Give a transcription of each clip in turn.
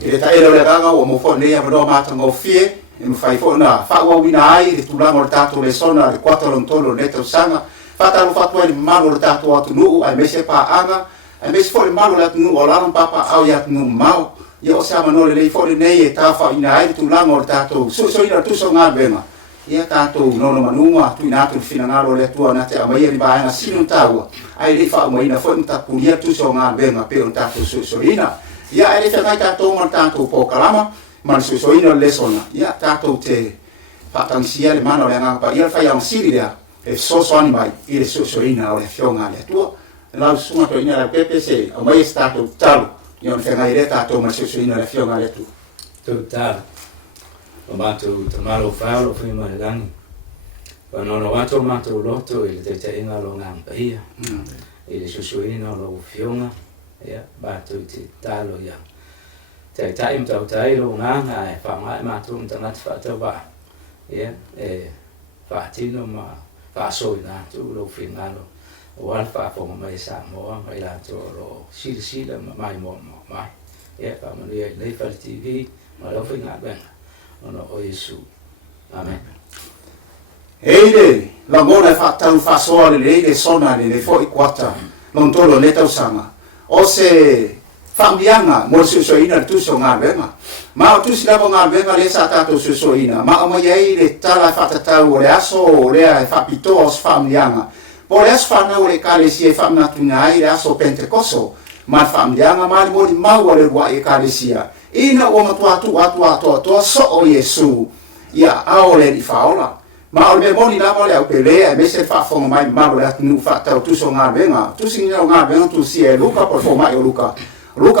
e ta ele le gaga o mo fo ne ya no mata ngo fie e mo fai fo na fa wa wina ai le tulanga o tato le sona le 4 lontolo le to sanga fa ta lo fa to le malo le tato atu nu ai mese pa anga ai mese fo le malo le nu o la papa au ya nu mau ia o sa manole le fo le nei e ta fa ina ai le tulanga o tato so ina tu so nga benga ia tato no no manuma tu ina tu fina ngalo le tua na te amai ni ba nga sinu tawa ai le fa mo ina fo ta pulia tu so nga benga pe o tato so ina ia ele te mai tato man tato po kalama man so ina le sona ia tato te fatansia le mano le nga pa ia fa yang siri dia e so ani mai ile so ina o le fionga le tua la suma to ina la PPC amai stato talo io non fai re tato man so ina le fionga le tu total o mato tamalo falo prima le dani pa no mato loto ile te ina lo ngamba ia ile so ina lo fionga ya bato ti talo ya te time tau tai lo nganga e fa mai mato ntangat fa te ba ya fa tino ma fa so ina tu lo finalo o alfa fo mai sa mo mai la to lo sila mai mo mai ya fa mo le fa TV ma lo finga ben ono o Yesu amen eile la mona fa tau fa so le sona le fo i kwata non tolo le tau sama o se fambianga mo so ina tu so nga benga ma tu sila nga benga le sa tato so ina ma o ye le tala fa tau le aso le fa pito os fambianga po le as fa na le kale si e famna tu nai le aso pentecoso ma fambianga ma mo di mau le wa e kale sia ina o ma tu so o Yesu ia aole di faola ma o me moni la mo le o pele e me se fa fo mai ma le nu fa tau tu so nga benga tu sing nga benga tu si e luka por fo mai o luka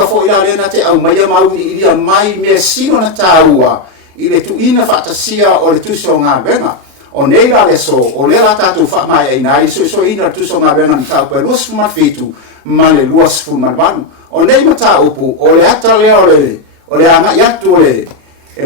fo ila le na te au mai mau ia mai me sino na taua ile tu ina fa ta sia o le tu so nga benga o nei la le so o le la tatu fa mai ai nai so ina tu so nga benga ta pe lus ma fitu ma le luas fu ma ban o nei mata upu o le ata le o le anga ya tu le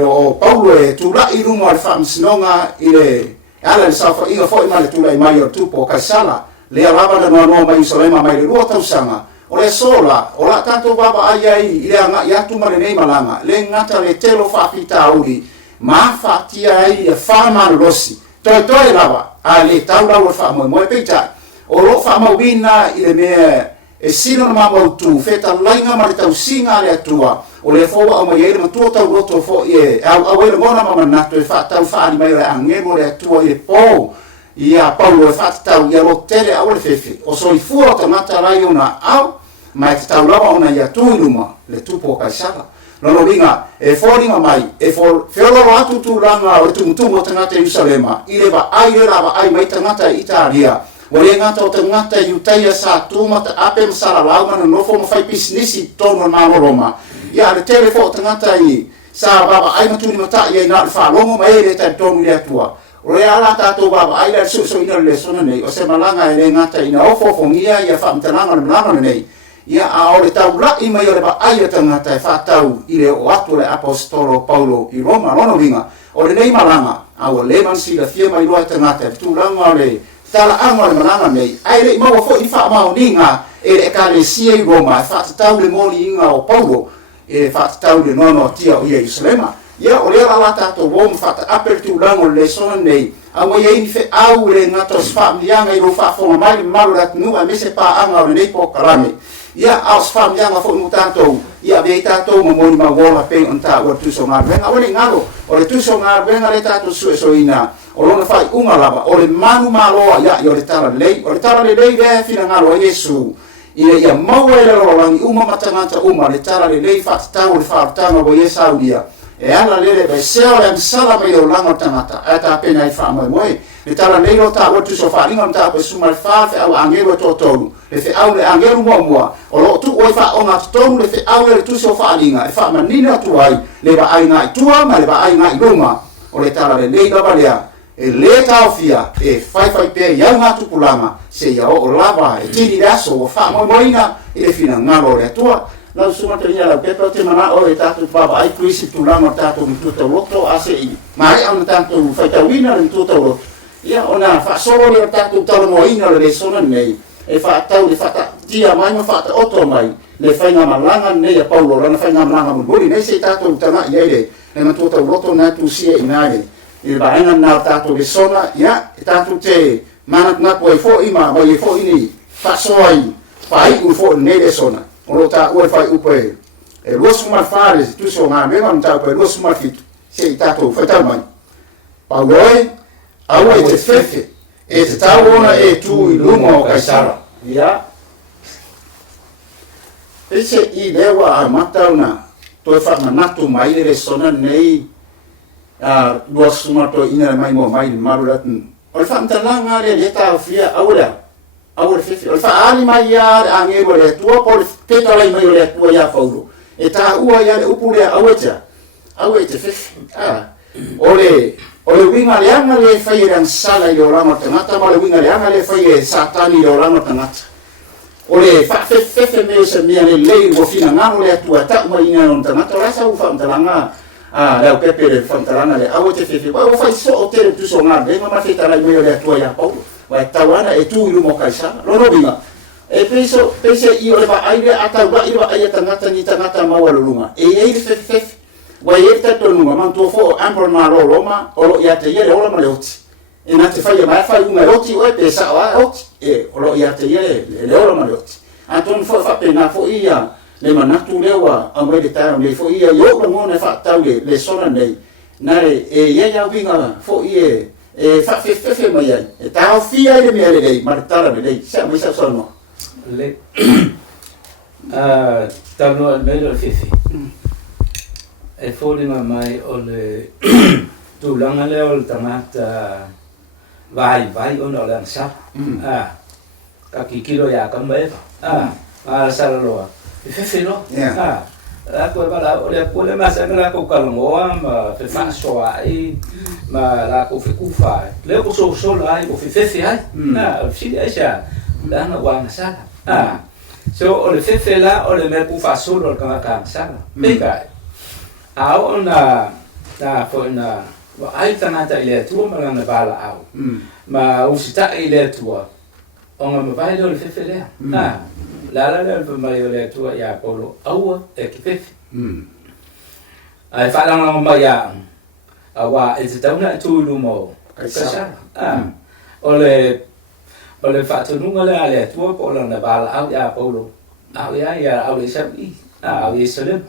o Paulo e tu la i rumo al fam snonga ile ala le safa inga fo ima le tu la i mai o tu po kasala le alaba na no mai solema mai le ruota usanga o le sola o la tanto baba ai ile anga ya tu mare nei malanga le ngata le telo fa fita uri ma fatia ai e fama rosi toi lava ale taula o fa mo pita o lo fa mo bina ile me e sino ma mo tu feta lainga ma le tau singa le tua o le fo o ma yele ma tu tau roto fo e a wele mona ma na to fa tau fa ni mai le angemo le tua e po ia Paulo e fa tau ia lo tele a le fefe o so i fu o mata rai una au ma tau lava ona ia tu luma le tu po kasala no vinga e foringa mai e for feolo atu tu langa o tu mo tangata Jerusalema ile ba ai mai tangata Italia o le ngata o tangata Iutaia sa tu mata ape msala lauma no fo mo fai business tono na Roma ia le telefo tangata I sa baba ai matu ni mata ia na fa longo mai le ta tonu le tua o le ala ta to baba ai le so ina le sona nei o se malanga le ngata ina o fo ngia ia fa mtalanga mlanga nei ia a ole tau la I mai ole ba ai tangata fa tau ile o atu le apostolo Paulo I Roma no vinga o le nei malanga a o le man si la fia mai lo tangata tu langa le tala anga le malanga nei ai le mo fo I fa ma ninga e le ekalesia I Roma fa tau le moli inga o Paulo e fa tau le nono tia o Jerusalema ia o le ala tato wom fa apertu lango le sona nei a mo ye fe au le ngato sfamlianga I ro fa fo mai malu rat nu a mese pa anga o nei po karame ia aus famlianga fo nu tato ia be tato mo mo ma wola pe on ta o tu so venga o le ngalo o le tu so venga le tato so ina o lona fai unga lava o le manu malo ia o le tala le le fina ngalo Yesu ia mau ele lo langi uma matangata uma le tala le fa tau le fa tanga o Yesu dia e ala lele be seo le sala mai o langa tangata ata pena I fa mai moi le tala le lo ta o tu so fa linga ta pe suma fa fe au angelo totolu le fe au le angelo mo o lo tu o fa o nga totolu le fe au le tu so fa linga e fa manina tu ai le ba ai nga tua ma le ba ai nga Roma o le tala le le ba le e le taofia e fai pe ia nga tu kulama se ia o lava e tini daso o fa mo moina e fina ngalo le tua la suma te ia la pepa te mana o e tatu baba ai krisi tu lama tatu tu to loto ase I mai au tatu fai ta wina le tu to loto ia ona fa solo le tatu talo moina le sona nei e fa tau le fa tia mai ma fa oto mai le whainga malanga nei a Paulo rana whainga malanga muburi nei se tātou tanga i eire le matuta uroto nā tu sia i nāre i baenga nā tātou le sona ia e tātou te mana ngatu ai fo ima mai e fo ini whasoa i whai u fo nei le sona o lo tā ue whai upe e luasu mal whare tu so ngā mewa mtau pe luasu mal fitu se i tātou whaitau mai Paulo e au e te whewhe e te tau ona e tū i lunga o Kaisara ia ese i lewa a matauna toi whamanatu mai le sona nei lua sumato ina mai mo mai maru latu o le whaamtalanga le tau fia aura fifi o le whaali mai ia angero le tua po le petalai mai o le tua ia whauru e tā ua ia le upu le au e te fifi o le winga le anga le whai rang sala i o rama tangata ma le winga le anga le whai e satani i o rama tangata o le whawhewhewhe me se mea le lei ua whina ngano le atua tau mai ina o tangata rasa u whaamtalanga leo pepe le whaamtalanga le au te whiwhi wa whai so o tere tuso ngā venga ma whetara i mea le atua ia Paulo wa e tawana e tū i lumo Kaisara lono winga e pese i o le wa aire atau wa i wa aia tangata ni tangata maua lulunga e eire whewhewhe wa e tato nunga mantua fo o ambro na lo Roma o lo ia te iere ola ma le oti e nā te whai mai whai unga roti o e pesa o a oti e o lo ia te iere le ola ma le oti Anton fo whape nā fo ia le manatu lewa a mwere tāu le fo ia i o la ngone whaatau le sona nei nare e ia winga fo ia e whawhewhewhe mai ai e tāo fia i le mea le lei maritara le lei sa mai sa sono le tano mele o fifi e fōringa mai o le tūlanga leo o le tangata vai ona o le ansa ka kikiro ya ka meva a sala loa e fefe no la ko bala o le masa la ko kalongoa ma fe fasoa ai ma la ko fe kufa le ko so la ai ko fefe ai si esa dana wa sala so o le fefe la o le me kufa solo ka sala pega a ona ta fo na wa ai tangata ile tu ma na bala au ma usita ile tu onga me vai le fefe le la le mai le tu ya Paulo au e ki fefe ai fa la ma ya awa e te tauna tu lu mo Kaisara o le fa tu nunga le tu po la na bala au ya Paulo au ya au le sabi au ye selem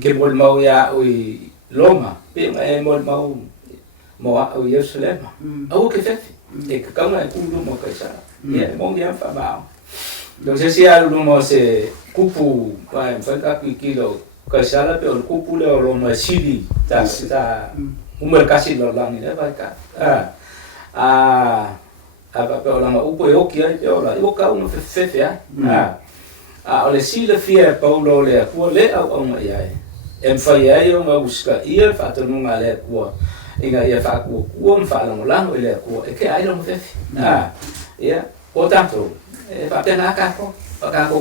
ke mol mau ya ui Roma pe e mol mau mo au Yerusalem au ke fefe e ka kauna tu lu mo Kaisara ya mo ya fa ba donc si alu mo se kupu pa fa kilo Kaisara pe o kupu le o no sili ta umur kasih lo lang ni ba ka apa pe o lang upo e oki ai pe o la o ka uno fefe ya o le sila fia Paulo le ko le au ma ia em fa ia o ma uska ia fa to no ngale ko inga ia fa ko fa lang le ko e ke ai lo fefe ia o tanto fa pena ka ko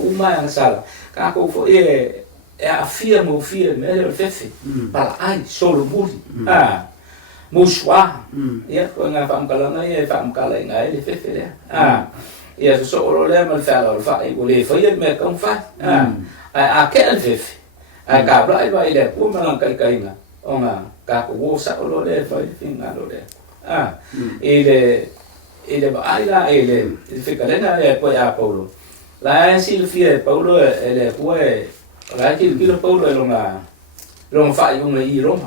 uma yang sala ka ko fo e afia mo fia me le fefe para ai solo muri muswa ia ko nga fa mkala ia fa mkala nga le fefe le ia so oro le mal fa i le fa ia me kan fa a ke el fefe a ka bra i ba ile ko ma kai kai nga onga ka ko wo sa oro le fa i finga lo le ele ba ai la ele fica lena e poi a Paulo la Silvia Paulo ele poi la che Paulo è long fa yung i Roma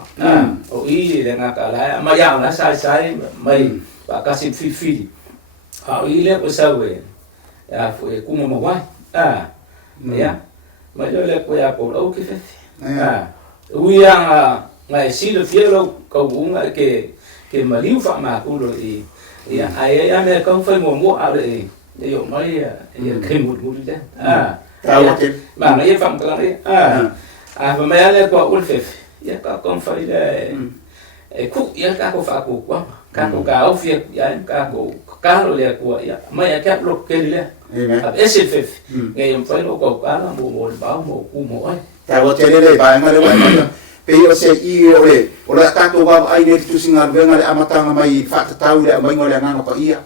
o i le nga ka la ma ya na sai mai ba ka si fi a i le ko sa we ya fu e kuma mo wa ya ma le ko ya Paulo o ke fe ui ya ngai Silvia lo ko unga ke mariu fa ma ku lo i ya ai me con foi mo ale yo mai ya ke mu de ma na ye fam kala fa mai ale ko ulfef ya ka con foi de ku ya ka ko fa ku kwa ka ko ka o fi ya ka ko ka lo le ko ya mai ka lo ke le ese fef e yo foi lo ko ka mo ba mo ku mo ai ta wo te le ba ma le pe o se i o le tato wa ai ne tu singa venga le amatanga mai fa tau le mai ngole nganga pa ia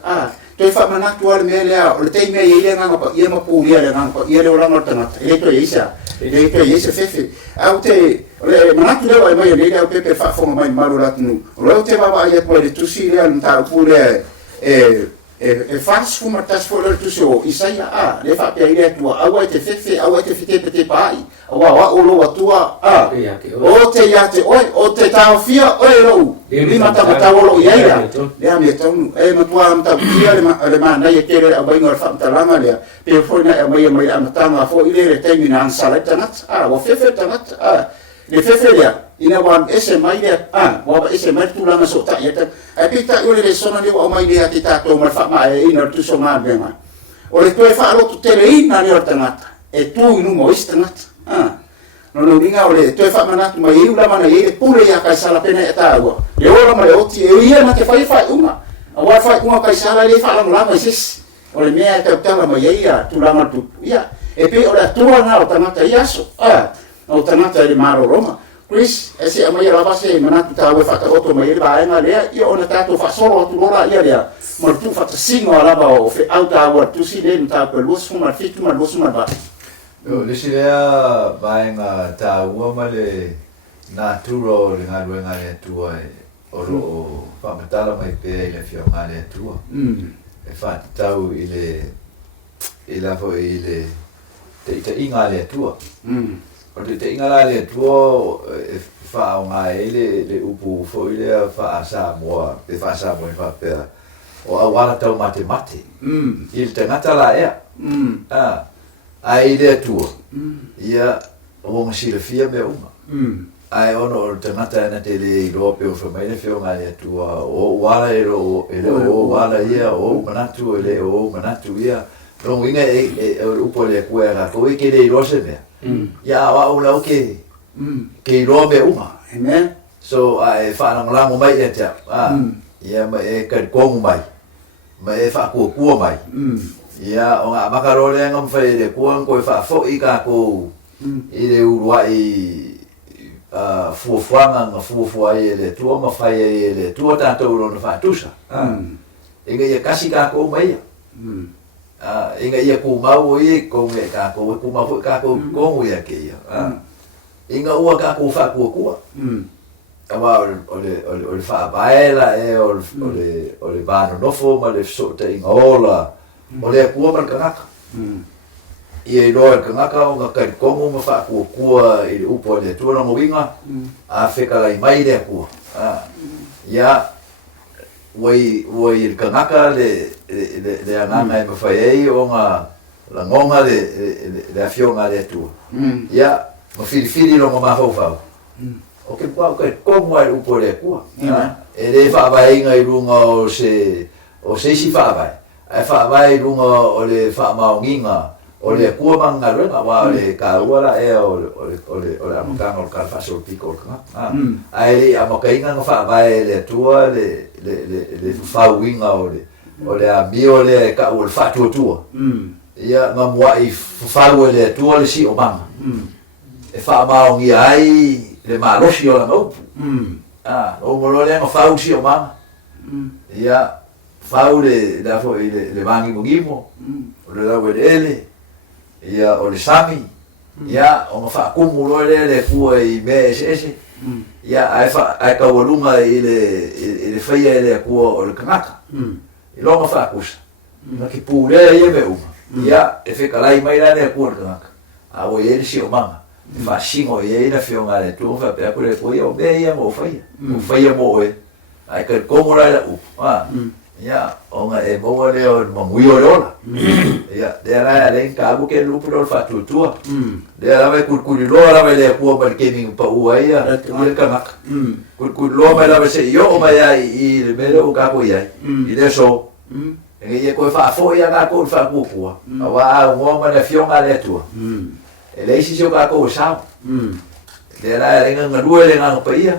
Toi fa mana tua le mele o le tei me ile nga pa ia ma pu ia le nga pa ia le ora morta na e to isa e to isa fefe au te le mana tu le wa mai le au pepe fa fo mai malu la tu o te va ia po le tu si le ta pu le e fas fu martas fo le tu so isa ia a le fa pe ile tu au te fefe au te fite pe te pai wa o lo tua a o te ia te o te tau fia o lo ni mata mata lo ia ia le mi tau e matua mata fia le mana ia kere a bai ngor fa talanga le pe fo na mai mai a mata fo ile le temi na sala tanat a wa fefe tanat a le fefe ia ina wan ese mai le a wa ese mai tu lama so ta ia ta e pita ile le sona le wa mai le ati ta to ma fa ma e ina tu so ma be ma o le toi fa lo tu tele ina le tanat e tu inu mo istanat no ninga ole toi fa manatu mai u la mana e pure ya kai sala pena eta agua le ora mai oti e ia ma te fai uma a wa fai uma kai sala le fa la mai sis ole mea te tala mai ia tu la matu ia e pe ora tua na o tanata iaso o tanata le maro roma Chris ese a mai la base manatu ta wa fa ta oto mai ba nga le ia ona tato fa solo tu ora ia ia mo tu fa singo ala ba o fe auta wa tu si le ta pe lu suma fitu ma lu suma ba le silea vaenga tāua ma le naturo le ngaruenga le atua o lo whamatala mai pēa i le whionga le atua. E whātitau i lafo i le te inga le atua. O te inga le atua e whaonga e le upu fo i le whaasa moa, e whaasa moa i whapea. O awara tau mate mate. I le tangata la ea. Ai le atua ia o sila fia me uma ai ono o tangata na te le rope o fa mai le fio ngai atua o wala o wala ia o manatu ele o manatu ia ro winga e upo le kuera ko ke le rose me ia wa o la ke ro me uma amen so ai fa na la mo mai ia ia ma e ka ko mai ma e fa ko mai ia o nga makarole nga mfai le kuang ko fa fo i ka ko i le urua i fuafuanga nga fuafua i le tua mawhai i le tua tātou rona whātusa. Inga ia kasi ka ko mai. Inga ia ko mau i ko me ka ko ku mau ka ko ko ia ke ia. Inga ua ka ko fa kua. Aba o le fa baela e o le vano nofo ma le so te inga ola. O le kua man kangaka. Ia i roa kangaka o nga kai kongo ma wha kua i le upo le tuana ngowinga a wheka lai mai le kua. Ia wai i kangaka le anganga e mawhai ei o nga la ngonga le awhionga le tua. Ia ma whiriwhiri longa mawhauwhau. O ke pua o kai kongo ai upo le kua. E le whaavainga i runga o se isi whaavai. Ai whaavai runga o le whaamaonginga o le kua mangaruenga wa le kaua e o le amakanga o le kalwhaso piko o le kanga. Ai le amakainga nga whaavai le tua le whauinga o le amio le ka o le whatuatua. Ia nga mua i whau le tua le si o manga. E whaamaongi ai le marosi o la maupu. O molo le nga whau si o manga. Ia whau le mangi mungimo, o le lau ele, ia o le sami, ia o nga whaakumu loe le kua i mea ese, ia ai kawarunga i le whaia le kua o le kangaka, i longa whaakusa, na ki pūrea ia me uma, ia e whekalai mai la le kua le kangaka, a o ele si o manga, e whaasingo i eina whionga le tuo whapea kore kua ia o mea ia mo whaia mo oe, ai ka kongorai la upu, ia o nga e moa leo mamui o leola. Ia, lea rai aleng ka abu ke lupu lor whatutua. Lea lawe kurkuri loa lawe lea kua man keming pa ua ia, ia kangaka. Kurkuri loa mai lawe se iyo o mai ai i le mele o kako iai, i le so. Nga ia koe whaafo ia ngā kou whakupua. Awa a ngoa mana whionga le tua. E leisi seo kako o sao. Lea rai alenga nga rua le ngā pa ia.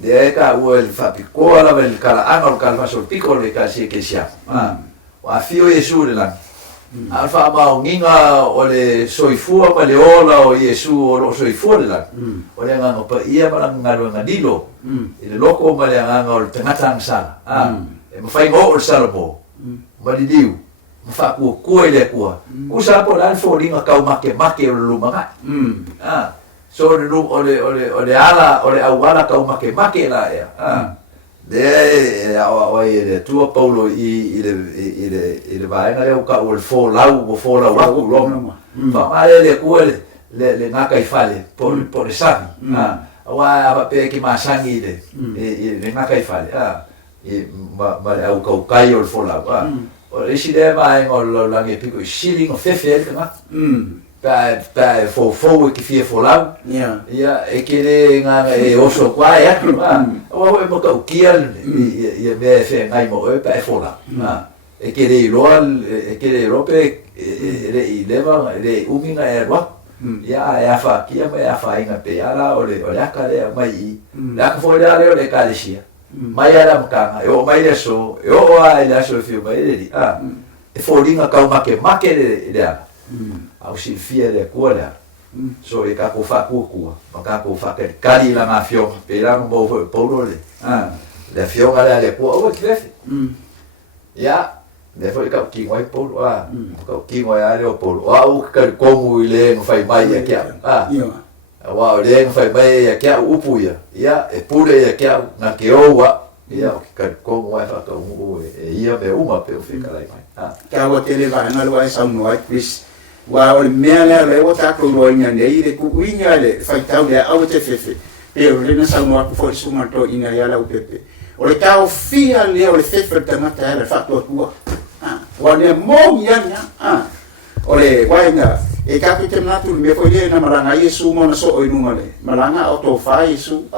Dia ka ua le whapikoa la le kalaanga o kalwaso piko le ka se ke sia. Wa fio Yesu le lang. Al fa maunginga o le soifua ma le ola o Yesu o lo soifua le lang. O le nganga pa ia ma ngalo ngadilo. I le loko ma le nganga o le tangata ang sala. E mawhai ngō o le sala mo. Malidiu. Mafakua le kua. Usa po lan fo linga kau make o lumanga. So ole ala ole awala kau make la ya. De tua Paulo i le vaenga le ka o fo lau aku lo. Fa male le kua le ngaka I fale por sabi. Awa apa pe ki masangi le ngaka I fale. Ma le au kau kai o fo lau. O isi le mai ngol lange piko shilling o fefe ka. Pa fo ki fie fo lau. Ya e kele nga e oso kwa ya. O e mo ka ukia ya me fe ngai mo e pa fo lau. E kele rope le leva le uminga e ro. Ya fa kia me ya fa inga pe ala o le ka le mai. La ka fo le ka le sia. Mai ara mkanga o mai le so o ai la so fio mai le e folinga kau make le au si fia le kuala so e ka ko fa ku maka ko fa ke kali la mafio pe la mo Paulo le fio ala le ku o ke ya le foi ka ki mai Paulo ka ki mai ale o Paulo au ka ko mu le no fai mai ya kia wa le fai mai ya kia upu ya e pure ya kia na ke owa ya ka ko mo fa ka mo ia me uma pe o fica lá mai ka wa tele va na lo ai sa no ai pris wa o me le o ta ko ro nya ne ile ku winya le fai tau le au te fefe e o le na sa no ku fo suma to ina ya la u pepe o le ka o fia le o le fefe ta mata le fa to tua wa le mo nya o le wa ina e ka ku te matu me ko le na maranga Yesu mo na so o inu le maranga o to fa Yesu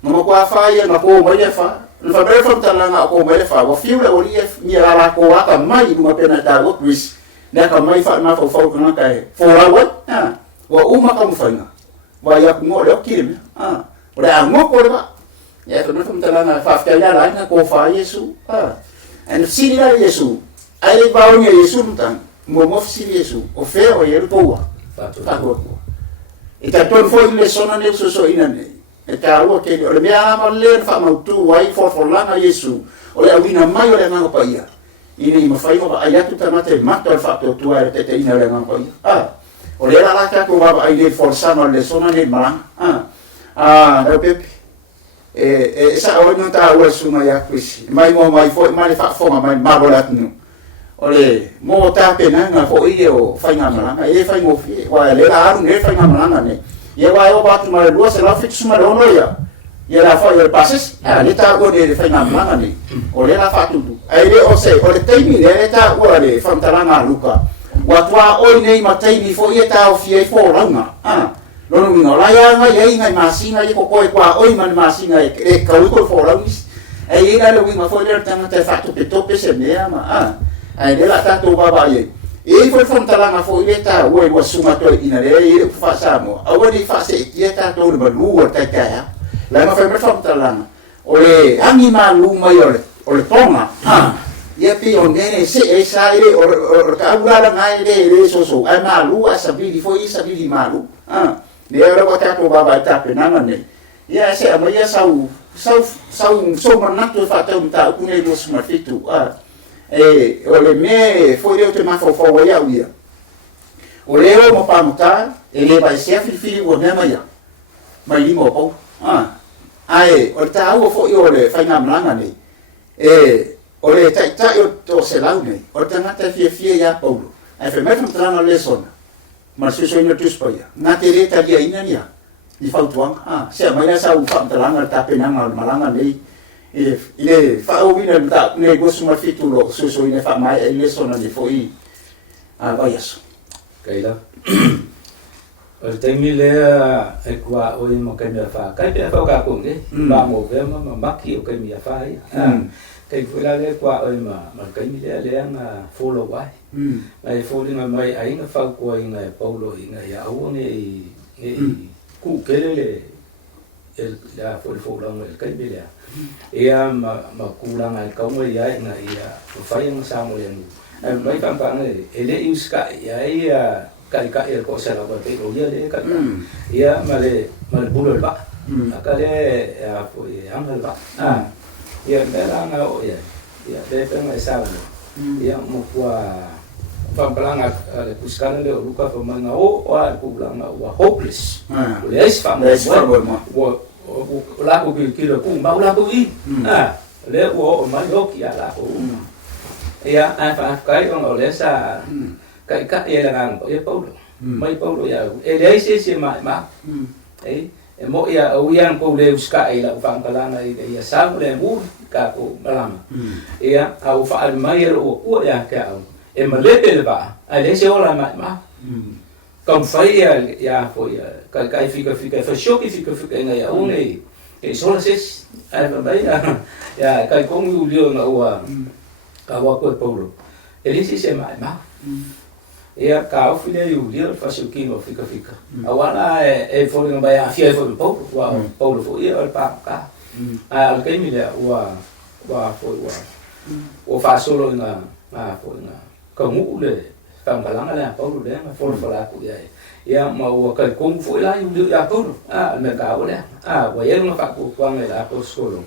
no ko fa ya na ko mo le fa no fa bere from talanga ko mo le fa wa fiu le o li ni ala ko aka mai mo pena ta o twist ne ka mai fa na fo kana kai fo la wa uma ka mo fa na wa ya mo le kim o le mo ko le ba ya to no from talanga fa ka ya la na ko fa Yesu and si la Yesu ai ba o ni Yesu tan mo si Yesu o fe o ye ko wa fa ko e ta ton fo ile sona ne so ina ne e ta ua ke o le mea ama le fa ma tu wai fo langa Yesu o le awina mai o le nganga pa ia ine I mawhai ma ai atu tamate mata o whakto tua e te ina le nganga pa ia o le la laka ko wa ai le for sana le sona le maranga o pepe e sa o no ta ua sunga ya kwisi mai mo mai fo mai fa fo mai marolat no o le mo ta pena nga fo ia o fai nga maranga e fai mo fi wa le la aru ne fai nga maranga ne ia wa o batu ma lua se la fit suma lono ia la fa ia passes le ta go de fa na manga ni o le la fa tu ai le o se o le taimi le ta o le fa talanga luka wa tua o nei ma taimi fo ia ta o fie fo langa lono mi no la ia nga ia nga masinga ia ko ko kwa o man masinga e ka ko fo langa ai ina le winga fo le tanga te fa tu pe tope se mea ma ai le la ta to baba ia e foi fontalanga fo ileta o suma to ina le e fa samo a woni fa se tieta to le malu ta ka la ma fa fontalanga o le angi malu mai o le tonga ia pi o nene se e sa ile o ka ura ngai le so ai malu a sabili fo i sabili malu ne era ko ta to baba ta pe nana ne ia se a mai sau so manato fa ta ku ne do suma fitu o le me foi o te mafo fo wa ia o le o mo pamuta e le vai se fili o ne mai mai limo po ai o ta o fo o le fai na mlanga ni o le ta o to se lau nei o ta ngata fie ya Paulo ai fe metam trana le sona ma se so ina tus pa ia na te re ta dia ina nia I fa tuang se mai na sa u fa trana ta pe na malanga nei ile fa o wina ta ne go suma fitu lo so ina fa mai ile sona di foi vai aso kaila o te mile e kwa o I mo kai me fa kai pe fa ka ko nge ba mo ve ma maki o kai me fa ai kai fula le kwa o ma kai mile le nga follow wai ai follow nga mai ai nga fa ko nga Paulo nga ya o nge ku kelele el la fo lang el kai mile ia ma kulang ai kau mo ia nga ia fa yang sa mo yang mai pang ele iska ia kai ko sa la ba pe o ia le ka ia male bulol ba akale fo yang ba ia mera nga o ia de pe nga sa ia mo kwa pamplanga le kuskana le luka fa manga o kulanga wa hopeless le es fa mo la ko ki le ku ma la ko i le o ma yo ki ala ko ia fa kai on le sa kai ka e la ngang e paulo mai paulo ya e le se ma e mo ia o yang ko le uska e la fa kalana ia sa le mu ka ko malama ia au fa al mai o ko ya ka e malete ba ale se ora ma kom fai ya fo ya kai fica fa shoki fica nga ya une e solo ses ai ba ya kai ko mu lio na wa ka wa ko paulo ele se ma ia ka o file yu lio fa shoki no fica awala e fo nga ba ya fie fo paulo wa paulo fo ia pa ka al kai mi le wa fo wa o fa solo na fo na kamu le kambalanga le paulo le fo la ku ya ma o kai kong fu la yu ya paulo me ka o le wa ye no fa ku kwa me la ko skolo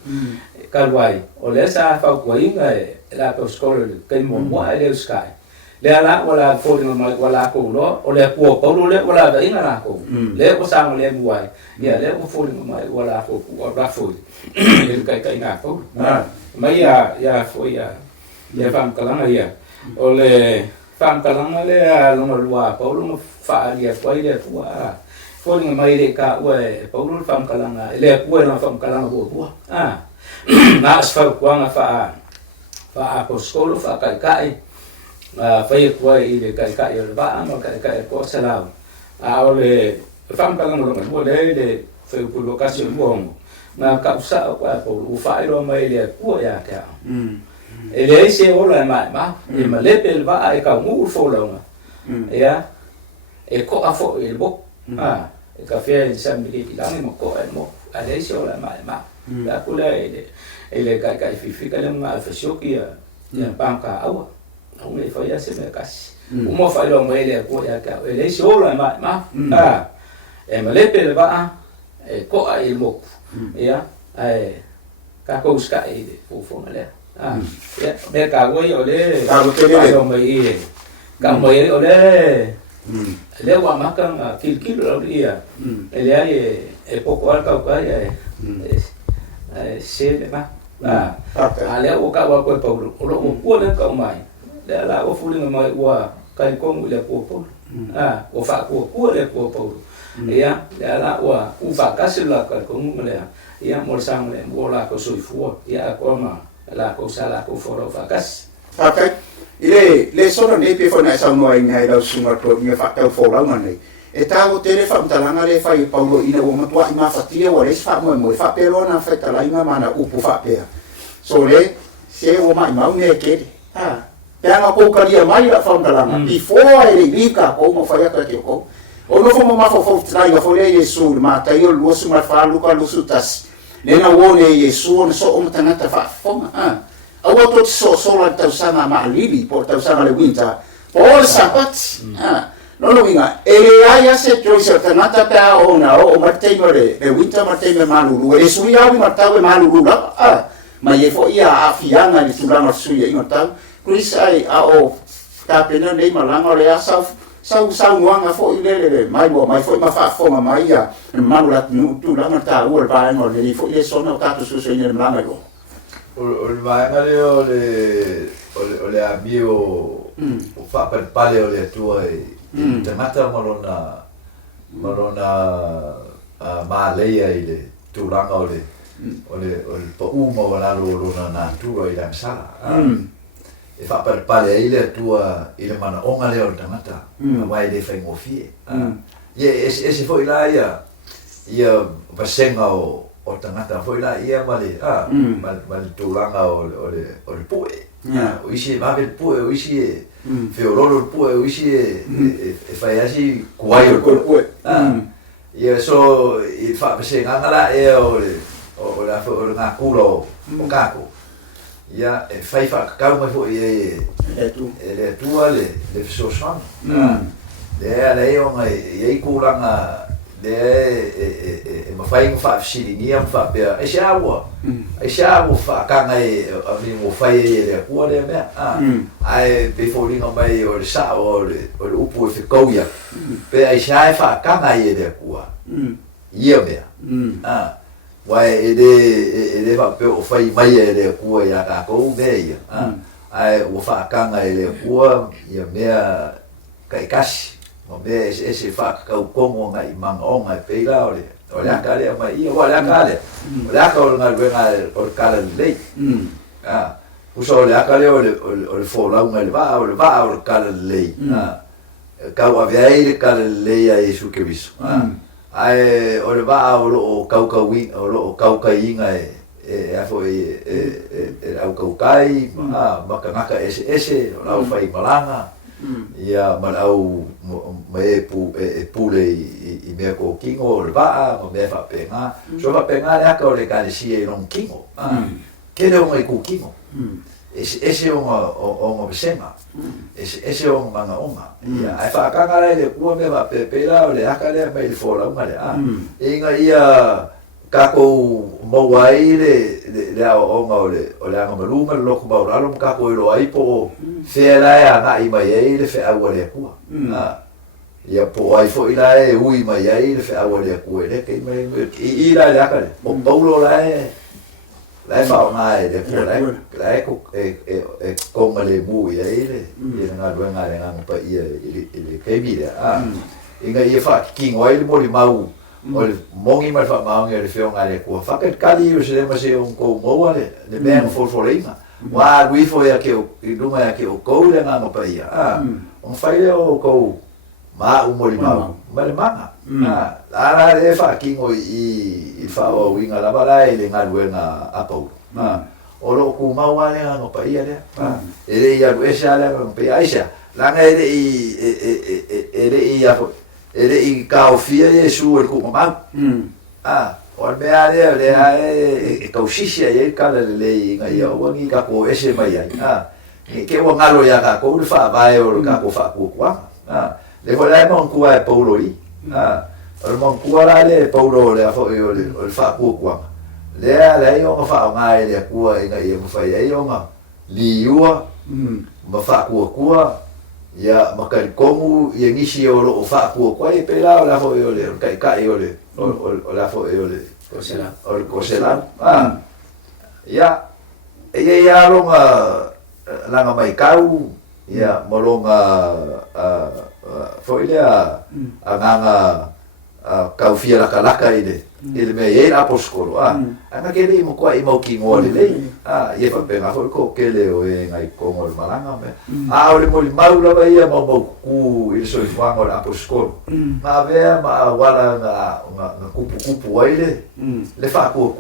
ka wai o le sa fa ku inga la ko skolo kai mo le sky le ala wala fo no ma wala ko lo o le ku paulo le wala da inga la ko le ko sa le buai ya le ko fo no ma wala ko ku ra fo le kai na paulo ma ya fo ya fam kalanga ya o le fam kalanga le lo lua paulo fa ya kwai le tua fo ni mai le ka we paulo fam kalanga le ku na fam kalanga bo na as fa kwanga fa apostolo fa kai fa ye kwai le kai ba ma kai ko salau o le fam kalanga lo le fa ku lokasion bo na ka sa kwa paulo fa lo mai le ku ya ka ele se ola ma e malete va e ka mu fo longa ya e ko afo e bo e ka fe sam bi ki lang mo ko mo ale se ola ma la kula ele ka fi ka le ma fa shoki ya banka awa o me fa ya se me kas o mo fa lo mo ele ko ya ka ele se ola ma e malete va e ko e mo ya ka ko ska e fo le ya me ka we o le ka lo mai ka mai o le wa makan kil lo ia ele ai e poco al ka ya se le ma ale o ka wa ko paulo o lo ko le ka mai le la o fu le mai wa ka ko mu le ko paulo o fa ko le ko paulo ya le la wa u fa ka se la ka ko mu le ya mo sang le mo la ko sui fu ya ko ma la ko sala ko foro fakas okay le solo ne pe fona sa no ai ngai da sunga to mi fa ta fo la mane e ta o tele fa mtalanga le fa i paulo ina o matua i ma fatia o le fa mo fa pero na fa ta la ima mana u pu fa pe so le se o mai mau ne ke ya ma ko ka dia mai la fa mtalanga before ele bika ko mo fa ya ka ke ko o no fo mo ma fo trai fo le yesu ma ta yo lo su ma fa lu ka lu su tas nena wone yesu on so o matangata fa fonga awa tot so la tau sanga ma libi por tau sanga le winter por sapat no winga ele aya se choice tanata pa ona o martei le winter martei me malulu e suia wi martawe malulu la ma ye fo ia afianga ni tulanga suia ingota Chris ai o ta pena nei malanga le asa sau nuanga fo ile mai fo ma fa fo ma ia manula tu la mata o va no le fo ile sono tato su se ile manga go o va ngale o le abio o fa per pale o le tua te mata marona ma leia ile tu langa o le po uma wala lo na tu o ile sa e fa per pale ile tua ile mana onga le o tamata vai le fa ngofie ye ese foi lá ia vasenga o tangata foi lá ia vale tulanga o le pue o isi va ver pue o isi feorolo pue o isi e fai asi kuai o pue ia so e fa vasenga ngala e o la o na kulo o kako ia e fai fa ka mai foi e tua le so son le ale o ngai e kulanga e mafai fa siringia fa pe e shawo fa kanga e ali mo fai e ko le me ai pe foringa mai o sa o upu e koia pe ai shai fa kanga e de ko ia me wai e fa pe o fai mai e de ko ya ka ko be ai o fa kanga e de ko ia me kai kasi o be ese fa ka kongo ngai mangonga pe la o le akale mai o le akale o le akale ngai venga o kala lei uso le akale o le fola ngai va o kala lei ka wa vai le kala lei ai su ke viso ai o le va o kaukawi o kaukainga e afo au kaukai makanga ese o la fai malanga ia malau me pule I mea ko kingo o le waa mo me fa penga so fa penga le aka o le kalesi e non kingo kele o ngai ku kingo ese o besema ese o manga onga ia ai fa kanga le ku me va pepela o le aka le me le fola uma le inga ia kako mo wai le onga o le anga maluma le loko mauralo kako I lo ai po fela ya na I mai le fe awa le ku ia po ai fo ila e ui mai ai le fe awa le ku le ke mai I la le aka le o paulo la fa nga e le po la ko e ko le mu ia le nga do nga le nga pa ia le ke bi le inga ia fa king oil mo li mau o le mongi mai fa maunga le feo nga le kua whaket kali o se le mase o kou moua le mea ngā wa ruifo ia ke o I runga ia ke o kou le ngā ngapa ia on whaile o kou maa umori mau ma le manga ara le wha kingo I wha o winga lava lai le ngā ruenga apau o lo ku maua le ngā ngapa ia le e le ia ruesa le ngapa ia aisa langa e le I afo I kaofia Yesu e ku mau o mea le e kausisia e kala le inga ia o wangi ka ko ese mai ai ke o ngalo ia ka ko le fa vai o ka ko fa ku kwa le ko la mon ku e paulo I o mon ku la le paulo le afo o fa ku kwa le o fa nga le ku inga ia mo fa ia o nga liua ma fa ku ia makari komu ia ngisi o lo fa ku kwa I pela o la fo o le kai o le o la fo o le kosela ia ia longa langa mai kau ia molonga fo ile nganga kau fia laka ile me ia aposkolo anga kele mo kwa I mo kingo le ia fa penga fo ko kele o ngai kongo le malanga me o le mo mau la ia mo ku il so fango la aposkolo ma ve ma wala na kupu waile le fa ku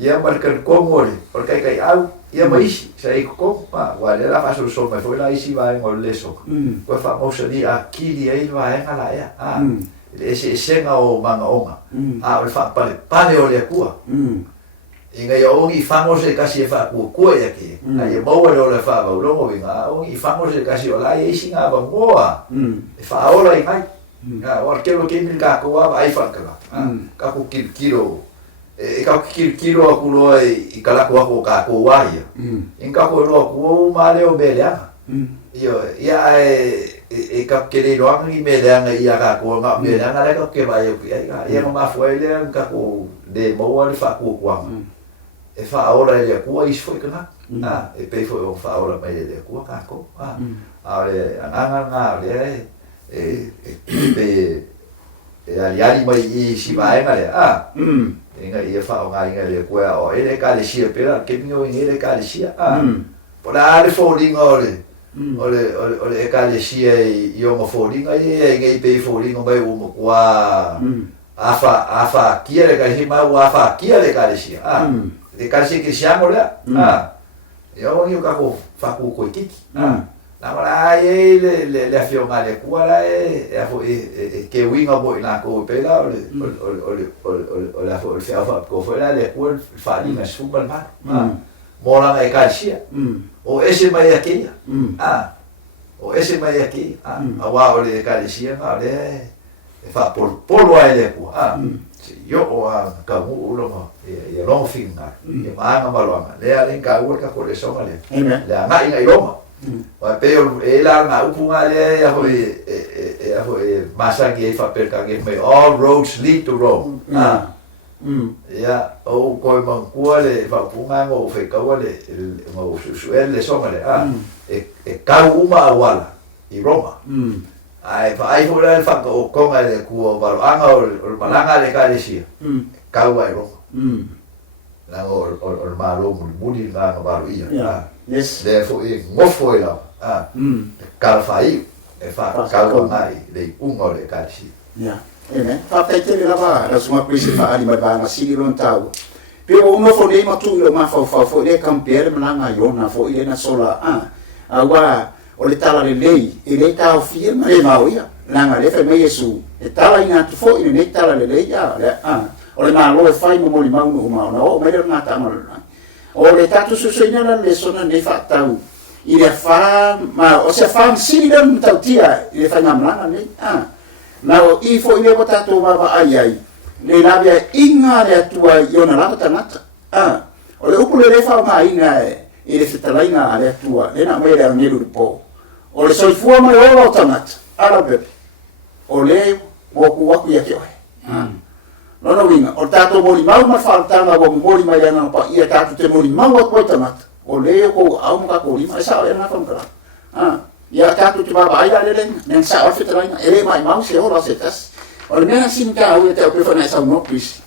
ia markan kongo le por kai au ia mais sai ko ma wala la fa so me foi la isi va en le so ko fa mo se di akili ai va en ala ia ese senga o manga onga o fa pale o le kua inga yo I famos e kasi e fa ku ia ki ai mo o le fa ba lo mo vinga o I famos e kasi o la e singa ba moa e fa ola I mai o ke lo ke mi ka ko wa ai fa ka ku kilo e ka kilo ku lo I kala ko ka ko wa ia inga ko lo ku ma le o belia io ia e ka kele lo ang I meleanga ia ka ko nga meleanga le ka ke vai ia ma foi le ka ko de mo le fa ku kwa e fa ora le ku I foi kana e pe foi o fa ora mai le ku ka ko ale anga le e ali mai I si vai nga le inga ia fa nga inga le ku o ele ka le si pera ke mi o ele ka le si por ale fo ringo ole ekalesia I o maforinga e ngai pe foringa mai o kwa afa kia le kalesi ma o afa kia le kalesia le kalesi ke sia mo le yo ngi ka ko fa ku ko tiki na mala le afio ngale kwa la afo ke winga bo ina ko pe la ole afo fa ko fo la le ko fa ni na subal ma mola e kalesia o ese mai aqui o ese mai aqui a wa o le kalesia ma le fa polo ai le ku yo o ka mu ulo mo e long finga e maanga malonga le ale ka u ka ko le so le le nga inga yoma wa pe e la nga upunga le ya ho e masaki e fa per ka ge me all roads lead to Rome ya o ko man ku le fa punga ngo fe ka le mo su le so le e ka uma wala i Roma ai fa ai fora el fa o konga le ku o anga o malanga le ka le sia ka wa ro la o malo muli la no ba ia yes le fo e ngofo ila ka fa i e fa ka wa mai le ungo le ka si ya amen fa te te la ba la suma prisi fa ali ba na sili ron tau pe o no fo le ma tu le ma fa le campiere malanga yo na fo ile na sola awa o le tala le lei e le tau fia ma le mauia langa le fe me Yesu e tala ina tu fo ina ne tala le lei ya le o le malo e fai mo li mau no ma o me le ngata ma o le tatu su ina le sona ne fa tau i le fa ma o se fa sili dan tau tia i le fa na mlanga ne na o i fo i le bota to baba ai le labia inga le tua iona la tangata o le upu le fa ma ina i le fitalaina ale tua le na mai le ngelu po o le soifua mai o tangata ala pepe o le woku waku ya ke no winga o tato moli mau ma faltanga wo moli mai na pa ia tato te moli mau ko tangata o le ko au ma ko li mai sa na fangara ia tato te baba ai le nen sa o fitalaina ele mai mau se o la setas o le mena sinka o te o pefana sa no pris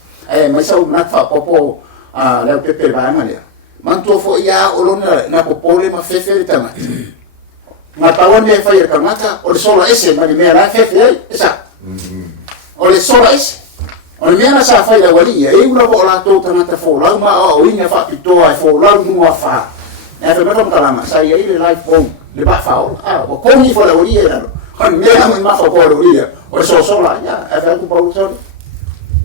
mai sa na fa popo le pepe ba ngale manto fo ia o lona na popole ma fefe tangata ma tawon le fai ka mata o le sola ese ma le mera fefe esa o le sola ese o le mera sa fai la walia e una bola to tangata fo la ma o inga fa pito ai fo la mu fa e fe mero kalama sa ia ile life bomb le ba fa o ko ni fo la walia na on mera ma fa ko la walia o so sola ya e fe ku pa so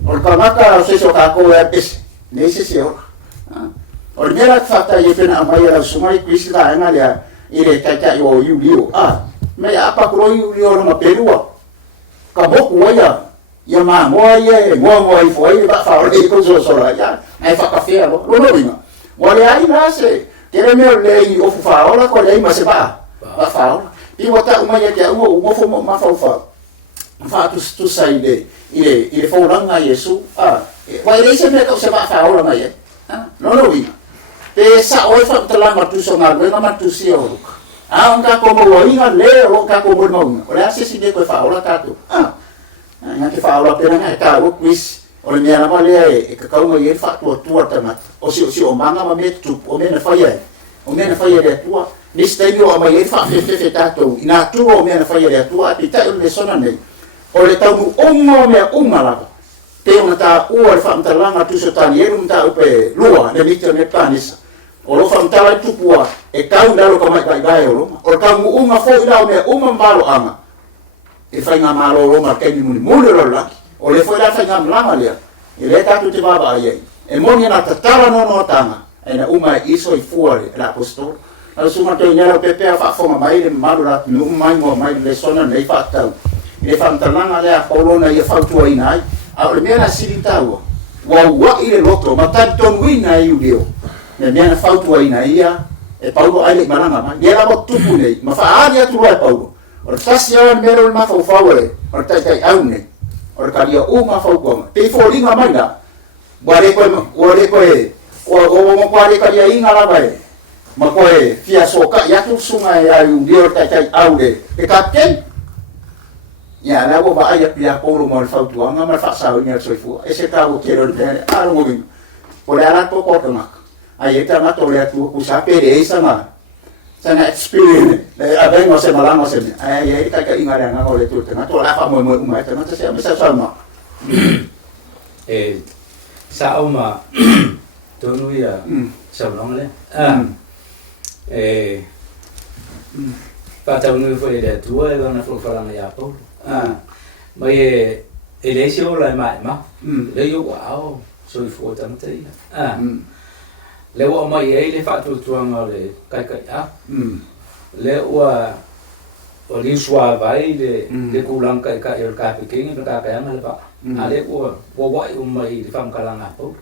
o ka maka o se so ka ko e pes ne se se o le mera fata ye pena mai la sumai kwisi la nga le ile tata yo yulio me apa ko yulio no perua ka boku ya ya ma mo ye mo i foi ba fa le ko so so ya ai fa café lo vinga wale ai na se kere me le o fa ora ko le ma se ba fa i wata uma ya ke o fo ma fa tu sai ile fo ranga Yesu wa ile se me ko se ba fa ora mai no vinga pe sa o fa tala matu so ngal na matu si o ka ko mo inga le o ka ko mo no o le ase si de ko fa ola tato nga ke fa ola pena nga ka o quiz o le mea ma le e ka mo ye fa to tamat o si o manga ma metu o me na fa ye le tua ni stai o ma ye fa fe tato ina tu o me na fa ye le tua ti ta le sona nei o le tau o mo me la te ona ta o le fa mtalanga tu so tani e mta upe lua ne mita ne panis o lo fantala tupua e kau dalo ka mai bai o ka mu unga fo ila me malo anga e fai nga malo lo ma kai ni muli lo la o le fo ila fai nga mlanga le e le tatu te baba ai e moni na tatala no tanga e na uma iso i fuare la apostol ala suma te nyala pepe fa fo mai le malo la no mai mo mai le sona nei fa tau e fantalanga le a polona e fa tu ai nai a le mena silitau wa ile loto ma tanto wina io me mea fautu ai na ia e Paulo ai le maranga ma ia la tupu nei ma fa aria tu ai Paulo o tasi au mero ma fa faule o tai au nei o kalia o ma fa ko te fo linga mai na wale ko o mo kwale kalia inga la vai ma ko e fia soka ya tu sunga ai u dio tai au de e kapten ya la bo ba ai pia Paulo mo fautu anga ma fa sa o ni so fu e se ka o kero de alo mo o le ara to ko ai eta na to le tu ku sa pere sana experience le avengo se malamo se ai eta ka ingara nga ole tu na to la fa mo mai ta na se sa sama sa uma to nu ya sa long le pa ta nu fo le tu e na fo fa la ya po mai ele se o la mai ma le yo wow so i fo ta na te le wa mai e le fa tu tuanga le kai a le wa o li sua vai le kulang kai ka el ka peking ka ka yang le ba ale wo wai mai di fam kalanga po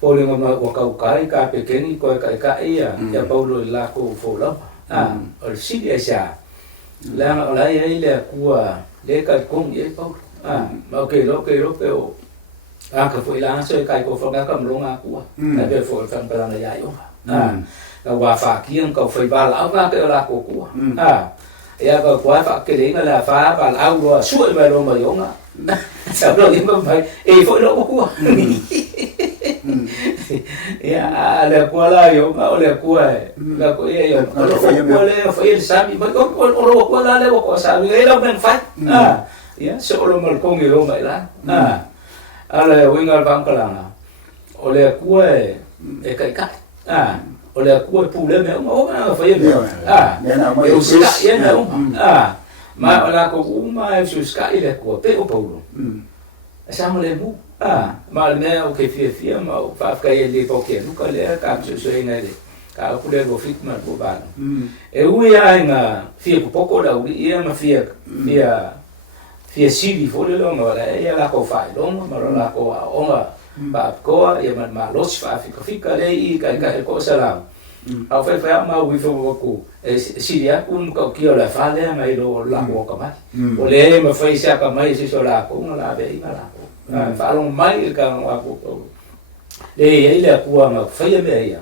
po le ngam wo kai ka peking ko ka ia ya paulo la ko fo la o si dia sa la la ia le kuwa le ka kong ye po ok pe o ka foi la so kai ko fo ka kam longa kuwa na be fo fam kalanga ya yo la wa fa kiang ko foi ba la ka la ko kuwa ya có quá phải cái đấy là phá và lao rồi suốt mà rồi mà giống á sao rồi nhưng mà phải phổi nó quá ya là qua la giống là qua là có giống qua là phải sao bị mất có qua la là có sao cái đâu mình phải ya sợ rồi mà con người rồi vậy là là wing al bang kalanga ole qua cái oleh kuat pula memang orang faham eu suka ya memang ma oleh aku uma eu suka ile kuat pe opolo sama lemu ma le o que fia ma o fa ficar ele porque nunca le ka so ngale ka ku le go fit ma go ba eu ia nga fia pouco da ia ma fia sili fo le longa ia la ko fa longa ma la ko onga ba koa ia ma los fa fica le I ka ko salam au fa ma wi fo ko siria kun ko ki la fa le mai lo la ko ka mai o le ma fa sia ka mai si so la ko la be ma la ko fa lo mai ka wa ko le ia ku ma fa ia me ia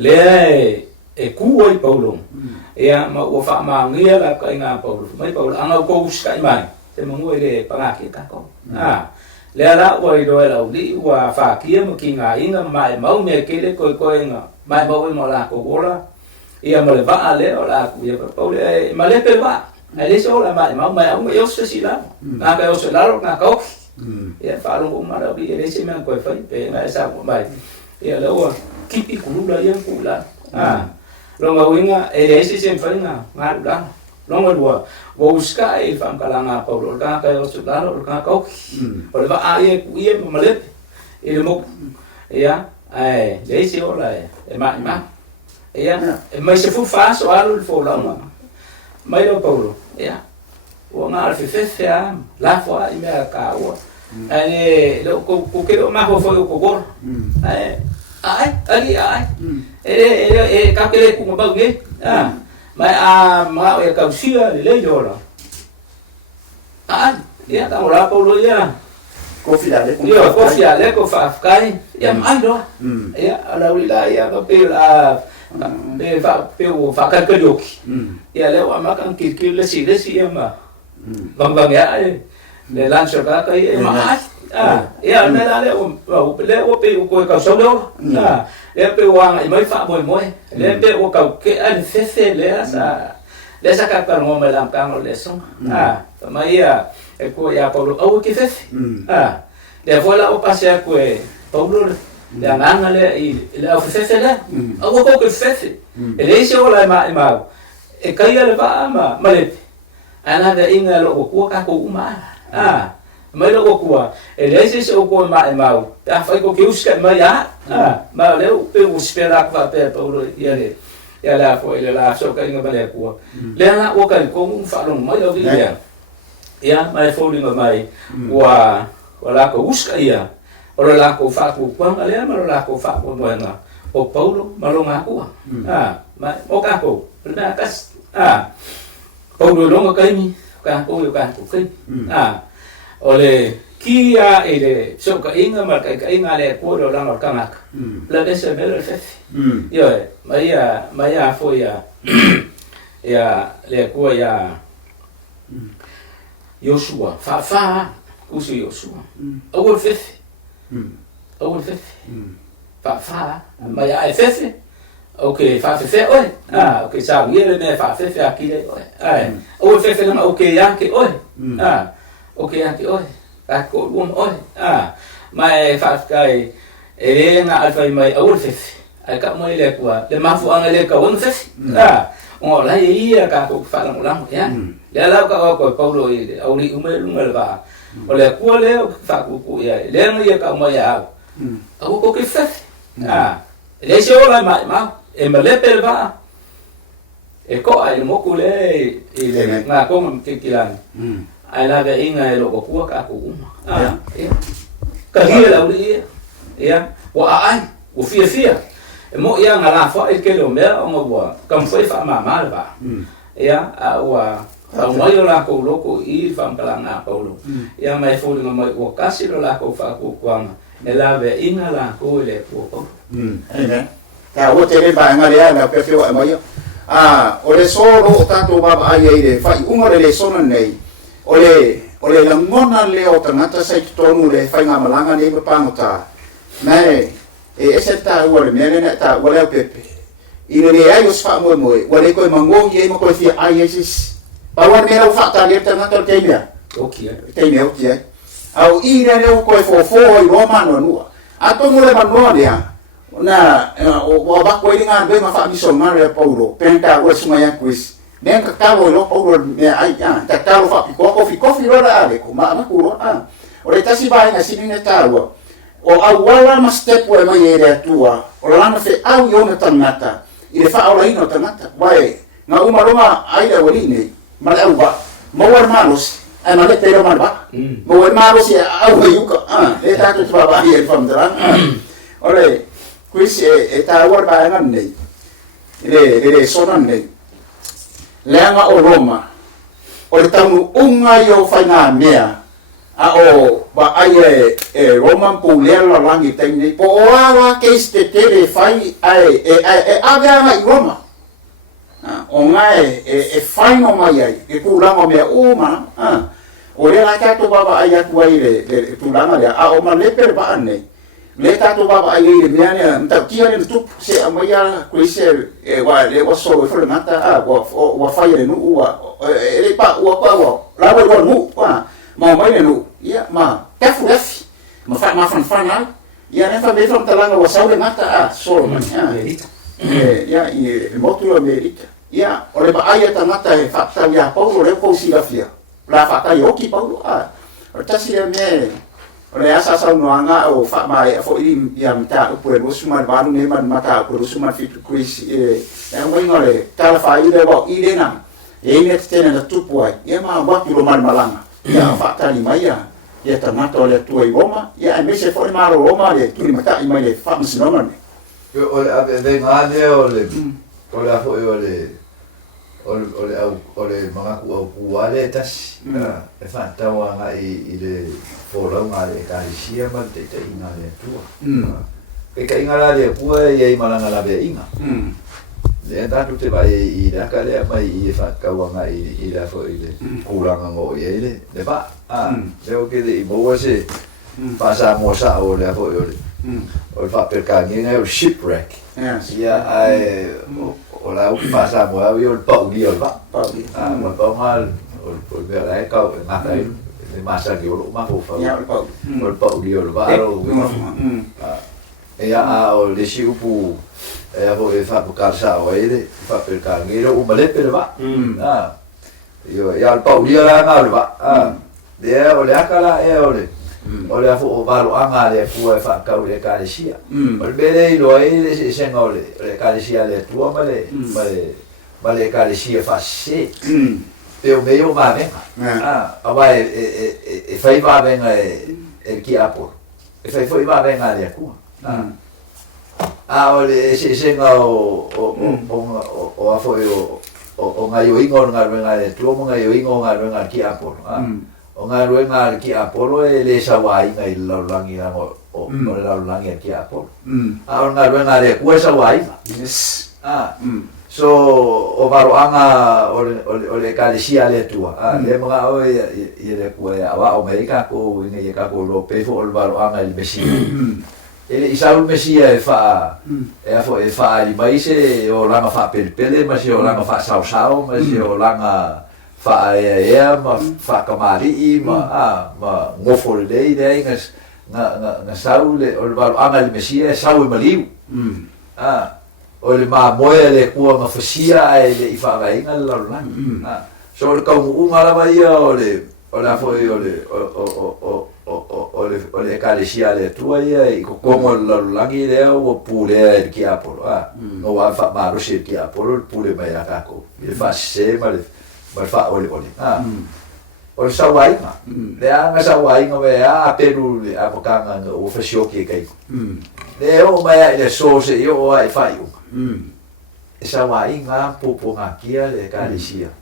le ku oi paulo ia ma o fa ma ngia la ka nga paulo mai paulo anga ko ska mai te mo ngoi le pa nga ki ka ko le ala oi do la li wa fa kia mo ki nga inga mai mau me ke le ko nga mai mau mo la ko gola ia mo le va ale o la ku ia ko le ma le pe va ale so la mai mau mai au yo se si la na ka yo se la na ko ia fa lo ma la bi ele se me ko fa pe na sa ko mai ia lo wa ki ku la ia ku la lo nga winga ele se fa nga la long dua wo uska e fam kalanga paulo ka yo se la ka ko o le va ai ku ia ma le ele mo ia le se o la ma ia mai se fu fa so al fo la ma mai lo paulo ia o nga al fe la fo i me ka o lo ko ke ma fo ko go ali ele ka ke ku ba nge mai ma o ka sia le yo la ia ka ora paulo ia Kofi ale ko fa kai ia mai do ia ala wila ia ka pe la pe o fa ka yo ia le wa ma kan ki le si ia ma bang ya le lan so ka kai ma ia na la le o pe ko ka so do le pe wa mai fa moi le pe o ka ke al fe le sa ka ka mo ma lam ka le so ma ia ko ya Paulo au que fez de vola o passear com Paulo de anganga le o fez le au ko que fez ele se ola ma e caia le va ma le ana de inga lo ko ka ko uma mai lo ko ele se ko ma ta fa ko que uska ma ya ma le pe o espera que va per Paulo ya la fo ele la so ka inga bale ko le ana o ka ko un fa lo mai lo dia ia mai foli mai wa la ko uska ia o la ko fa ko kwang ale ma la ko fa ko moenga o Paulo malonga ko mai o ka ko na kas Paulo longa kaimi ka ko kai ole kia ele so ka inga ma ka inga le ko lo la ka ngak la bese melo fe yo mai fo ya ya le ko ya Joshua fa usu Joshua awol fefe fa ma ya fefe okay fa fefe oi okay sa yele me fa fefe akile oi awol fefe na okay yake oi okay yake oi ka ko oi ma fa kai ele na alfa mai awol fefe ai ka mo ile kwa le mafu ang ile ka won fefe o la ia ka ko fa la mulang ya le la ka ko Paulo i au ni ume lunga ba o le ku le fa ku ya le ngia ka mo ya au ko ke fa le se o la ma e me le pe ba e ko ai mo ku le i le nga ko ngam kikilan ai la ve inga lo ko ku ka ku uma ka hia la uli ya wa ai o fia e mo ia nga la fa e ke lo me o mo wa kam foi fa ma ma ba ya wa fa mo yo la ko lo ko i fa kala nga ko lo ya mai fo nga mo o kasi lo la ko fa ku kwa e la ve inga la ko le ko amen ta o te le ba nga le na pe o mo yo o le solo o tanto baba ai le fa unga le sona nei o le langona le o tangata sai tonu le fa nga malanga nei pa pangota mai ese ta o le mene ta o le pepe ina le ai os fa mo o le ko mango ye mo ko fi ai esis pa wa me o fa ta le tangata te mea te mea au ina le ko fo i romano no ato mo le manoa dia na o ba ko ina be ma fa mi so ma le paulo penta o sumaya quiz nem ka talo lo paulo me ai ta talo fa ko fi lo la ale ko ma ku lo o le tasi ba ina sini ne talo o awala ma step o mai ere tua o lana fe au yo na tanata i le fa o ino tanata vai na uma roma ai le wali nei ma le ba mo war malos ai ma le te ro ma ba mo war malos ya au yu ka le ta tu ba i fam dra ore quis e ta war ba ngan nei le sonan nei le anga o roma o le tanu unga yo fa na mea o ba ai roman pulera langi teni po oa ke este tele fai ai aga mai roma o ngai fai no mai ai e kulanga me o ma o le la ka to baba ai atu ai le tulanga le o ma le per ba nei le ta to baba ai le me ana ta kia le tu se amaya kuise wa le wa so fo mata wa fai le nu wa le pa wa la wa nu ma mai le nu ya ma kafu ma fan ya ne fa me from talanga wa saule mata so ya i motulo merita ya o le ba ai ta mata e fa ta ya paulo le ko si la fia la fa ta yo ki paulo o ta si me o le asa sa no anga o fa mai fo i ya mta o po suma ba no ne man mata o suma fit quiz ya mo ngole ta la fa i le ba i le na e ne tena na tupu ai ya ma wa ki lo man malanga ya fa ta ni mai ya tamata o le tua i Roma, ya e mese fo i maro Roma, le turi mata i mai le whamasinono ne. O le ave ngane o le afo o le mga ku au puale tasi. E whantawa nga i le wholau ngā le karisia ma te inga le tua. E ka inga la le pua i malanga la be inga. Le tatu te vai i raka lea mai i whakaua nga i la fo i le kuranga ngō i eile. Le pa, le o ke le i moa se pasa mo sa o le fo i o le. O le whaperkangi ngai o shipwreck. Ia ai o la uki pasa mo au i o le pau ni o le pa. Ma pau ngā o le mea lai kau e ngata i le masangi o lo mako whau. O le pau ni o le varo. Ia o le si upu e avo e fa pucar sa o ele fa per canguero o male per va io ya al paulia la nga va de o le akala e o le avo o valo anga le fu e fa ka le caresia o le bele lo ele se nga le caresia le tua male caresia fa se e o meio va venga va e fai va venga e ki apo e fai foi va venga le cu ole se nga o afo o nga yo ingo nga renga le tu mo nga yo ingo nga renga ki apo o nga renga ki apo e le sawai nga i laulangi nga o le laulangi ki apo o nga renga le ku sawai yes so o varo anga o le kalesia le tua le mga o i le ku e awa o meika ko ni ka ko lo pe fo o varo anga il mesi ele isaul mesia e fa ali mai se o langa fa pele ma se o langa fa sao ma se o langa fa ma fa kamari ma ngofo le dei na saule o val anga le mesia sau maliu o le ma moe le kua ma fasia e le ifa vai nga la langa so le kau unga la vai o le fo o ole ekalesia le tua ia I kokongo lalulangi lea ua pulea ki Apolo no wa fa marusi ki Apolo pule mai akako I fa se ma le fa ole o sa wainga le anga sa wainga we a peru le apokanga o fasioki kai le o mai le so se yo ai fa yo sa wainga popo ngakia le ekalesia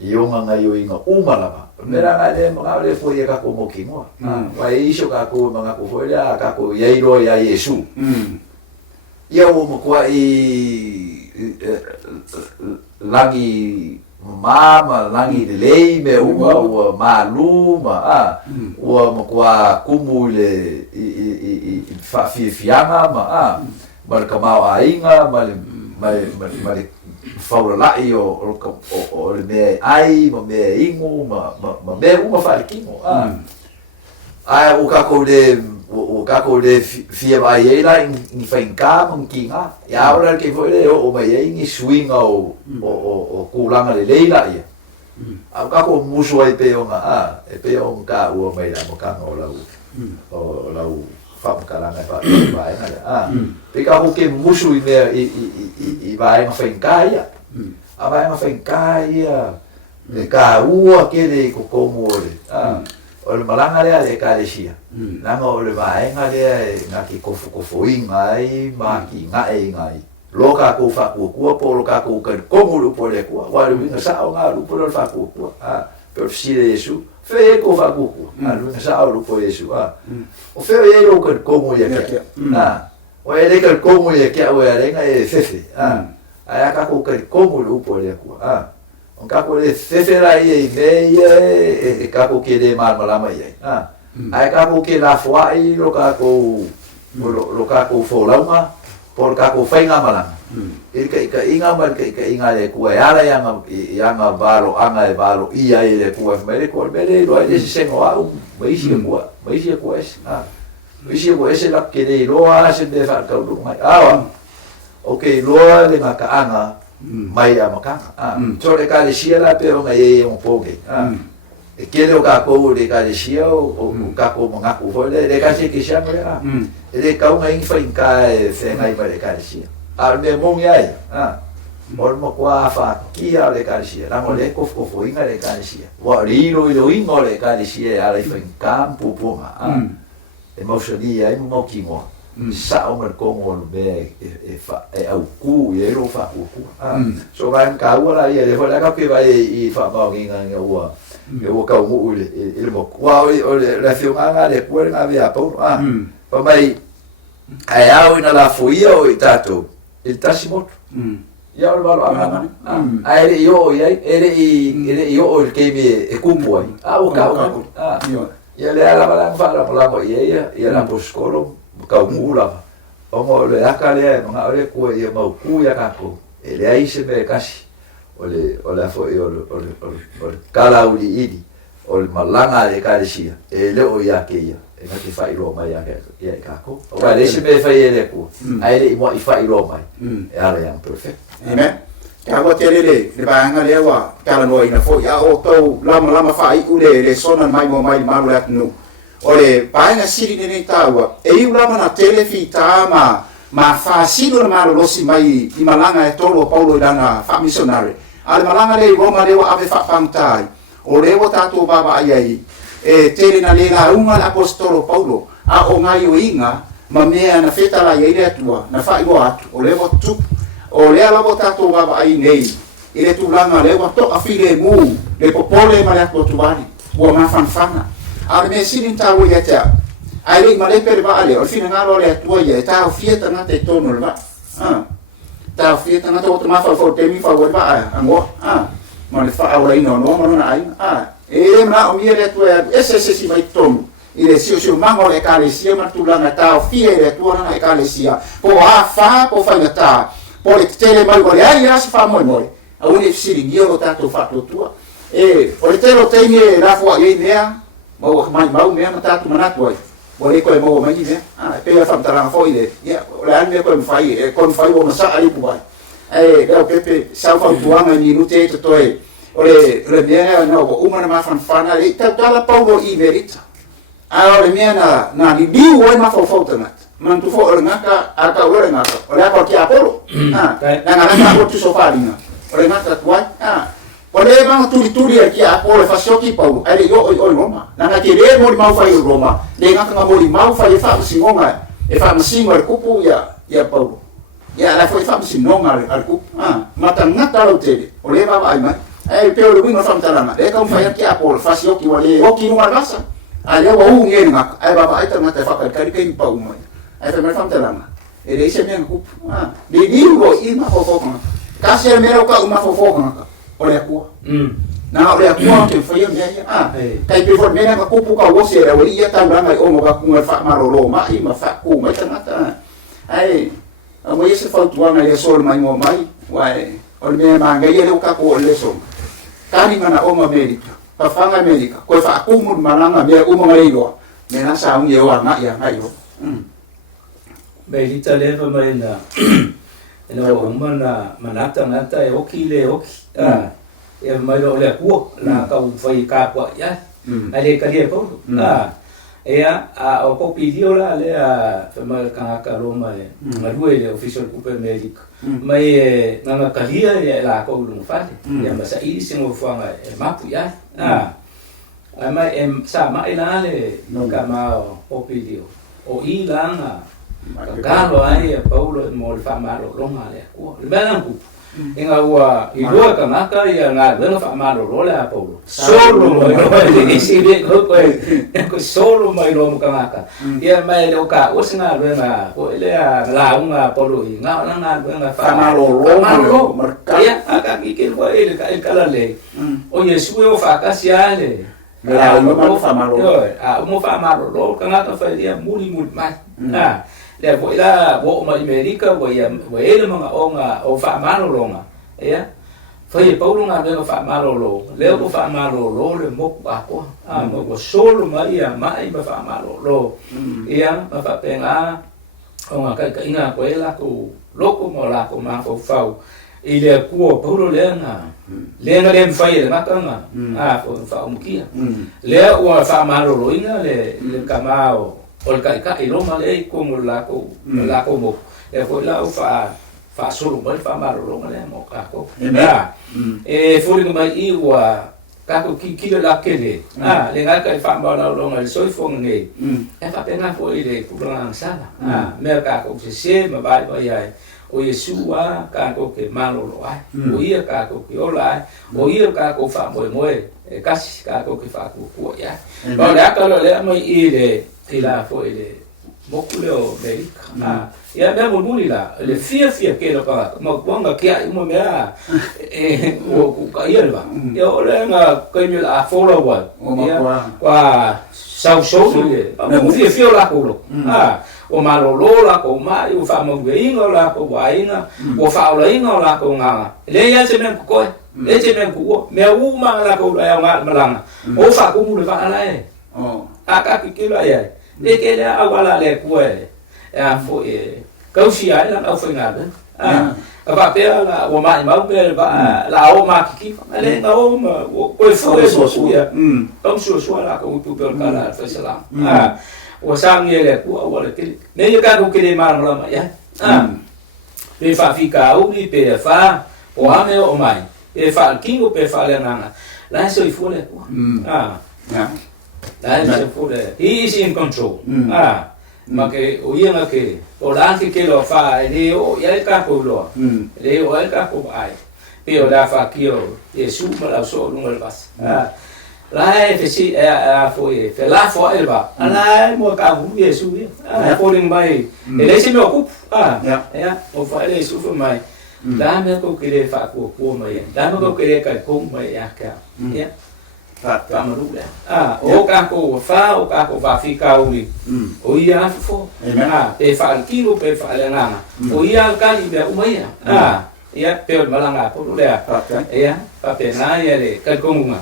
yo nga yo inga umalama mera ngale mga le foi ka ko mokingo wa iso ka ko mga ko foi la ka ko yairo ya Yesu ya o mo kwa langi mama langi lei me o maluma o mo kwa kumule fa fianga ma ka ma ainga ma faula lai o le me ai ma me ingu ma me uma farkingo ai o kako le fia vai ela in fainka mon kinga ya ora ke foi le o mai in swinga o kulanga le leila ia a kako muso ai pe onga e pe onga o mai la mo kanga o lau fa kalanga fa vai na pe ka ho ke musu I vai ma fainka ia a vai ma fainka ia le ka ua ke le ko komo le o le malanga lea le ekalesia langa o le vaenga lea ngaki kofo inga ai maki ngae ngai lo ka ko fa kua po lo ka ko komo lu po le kua wa lu nga sa o nga lu po le fa kua per si le Yesu fe ko fa kua lu nga sa o lu po Yesu o fe ye lo ka komo ya kia o ele ka komo ya kia o ele nga e fefe ai ka ko komo lu po le kua on kako le fefera ia I meia e kako ke le malama ia ai kako ke la foa I lo kako folauma por kako fainga malama ka inga mal ka inga le kua ala yanga balo anga e balo ia le kua mele ko mele lo ai se sengo au maisi kua es maisi kua es la ke le lo ala se de fa ka lu mai okay lo le maka anga mai a makanga so le kalesia la pero ngai un poke e kele o ka ko le kalesia o ka ko mga ko foi le kalesia ke sia mo le ka un ngai fainka e fe ngai pa le kalesia al me mon ia or mo kwa fa kia le kalesia la mo le ko foi ngai le kalesia wa rilo I lo ingo le kalesia ala fainka pupunga e mo sodia e mo kingo sa o mer como be e au ku e ro fa ku so van ka ua ia le fola ka ke vai I fa ba nginga ua e o ka u le mo wa o le la fiona le puer nga via po pa mai ai au ina la fuia o tato il tasimoto ia o valo anga ai le yo ele yo o ke me e kumpo ai o ka ia le ala bala fa la ia la poskolo ka mula o mo le aka le nga ole ko ia mau ku ya ka ko ele ai se me kasi ole fo o kala uli idi o malanga le kalesia ele o ya ke ia e ka fa ilo mai ya ka ko o le se me fa ele ko ai le mo fa ilo mai e ala yang perfect amen ka wa tele le banga le wa kala no ina fo ya o to lama fa I ule le sona mai mo mai malu at no ole painga siri ni tawa e ulama na telefi tama ma fa sino na malo losi mai I malanga e tolo Paulo dana fa missionary ale malanga le Roma le wa ave fa pantai o le wa tato baba ai e tele na le la unga apostolo Paulo a o ngai o inga ma mea na feta la ia tua na fa io atu o le wa tu o le ala wa tato baba ai nei ile tu langa le wa to afile mu le popole ma le atu bani wa ma fanfana al me sinin tawo ya ta ai ma le per va ale o fina ngalo le tua ya ta fieta na te tono va ta fieta na to ma fa fo te mi fa va ango ma le fa ora ino no na ai e ma o mi le tua ese si mai tono ile sio mango le kalesia ma tu langa ta fie le tua na kalesia po fa po fa ta po le tele mai go le ai ras fa mo a un siri ngio ta to fa tua e o le telo te ni la fo ai nea mau mau me mata tu mana tu boleh ko mau mai ni pe fa tarang fo ile ya la ane ko fai o masa ali buai da pepe sa fa tuanga ni no te to ole le bien no ko uma na fan fana le ta la paulo I merita a le mea na di oi ma fo tangat man tu fo ngaka aka ore ngaka ore ako ki apolo na ngana ko tu sofa dinga ore ngaka tuai ore bang turi ki apolo fa shoki pau ale yo oi Roma na ngaki le mo mau fa Roma le ngaka mo mau fa fa singonga e fa singo al kupu ya pau ya la foi fa sinonga al kupu mata ngata lo tele ore ba ai mai pero le winga fa mtalana e ka fa ki apolo fa shoki wale o ki no marasa ale wa ngeni ngaka ai baba ai tanga fa ka kai pau mai ai fa me fa mtalana e le ise me kupu di go ima fofo kan kasi el mero ka uma fofo kan ole akua na ole akua ke fa me kai pe for me na kupu ka wo se ra wali ya ta nga o mo ba ku fa marolo ma ima fa ku mai tanga ai amo ese fa tua na le sol mai mo mai wai ole me ma nga ye le ka ko le so kani mana o ma America pa fanga America ko fa ku mu malanga me o mo ngai lo me na sa un ye wa na ya ngai lo Belita leva marina ina o mana manata nata e oki le oki e mai lo le ku la ka u fai ka kwa ya ale ka le po a o ko pidio la le a fama ka Roma e ngadue le official ku pe medic mai nga ka lia la ko lu fa ya ma sa i singo fa e mapu ya mai em sa mai la le ka ma o pidio o i langa Kalo ai Paulo mo fa malo longa le ko le bana ku inga wa i lo ka maka ia nga le fa malo lo le Paulo solo mo le isi le ko ko solo mai lo ka maka ia mai le ka o singa le na ko le la unga Paulo inga nga le nga fa malo lo ia aka ki ko ele ka la le o Yesu o fa ka sia le la mo fa malo mo fa malo lo ka nga fa dia muri mai le foi la bo ma America wo ele mga o fa malo longa ya foi Paulo nga le fa malo lo le ko fa malo lo le mo ako mo solo mai mai ba fa malo lo ya ma fa penga o nga ka ina ko ela ko loko mo la ko ma fo fau ile ku Paulo le le fai le makanga fa umkia le o fa malo lo ina le kamao o ka iloma le como la ko mo e foi la fa solo mai fa malo lo le mo ka ko e foi mai I wa ka ko ki la kele le nga ka fa malo lo ngal soi fo nge e fa pena foi le ku lang sala me ka ko se ma ba ya o Yesu wa ka ko ke malo lo ai o ia ka ko ke ola o ia ka ko fa mo e kasi ka ko ke fa ku ya ba la ka lo le mai ile ila fo ele mokuleo America ya me mo mulila le fia ke lo ka mo kwanga kia mo me o ku ka ia ba ya ole nga ka ni la follow wa ya kwa sau le mo fia la ko lo o malo lo la ko ma u fa mo ge ingo la ko wa ina o fa la ingo la ko nga le ya se men ko le se men ko me u ma la ko ya nga malanga o fa ko mu le va la aka ki la ya le ke le awala le kuele fo kau si ai la au foi ngada ba pe la o mai mau pe ba la o ma ki ale nga o ma ko fo ya kom so la ko tu pe ka la fa salam o sang ye le ku awala ke me ye ka ko ke le ma la ya le fa fika o ni pe fa o ame o mai e fa kingo pe fa le nanga la so I fo le ku he is in control. Ma che o ia ma che o anche che lo fa e o ia il capo lo. Le o il capo ai. E o da fa che o Gesù ma la so lungo il bas. La e si foi fe la fo el ba. Ala mo ka bu Gesù. Fo ring mai. E le si me ocup. O fa le su fa mai. Da me ko che le fa ko mai. Da me ko che le ka ko mai ya ka. Ya. Ka marula o ka ko fa fika uli o ia fo e fa kilo pe fa le ngana o ia ka ni be umaya ia pe malanga po le ia pa pe na ia le ka ko nga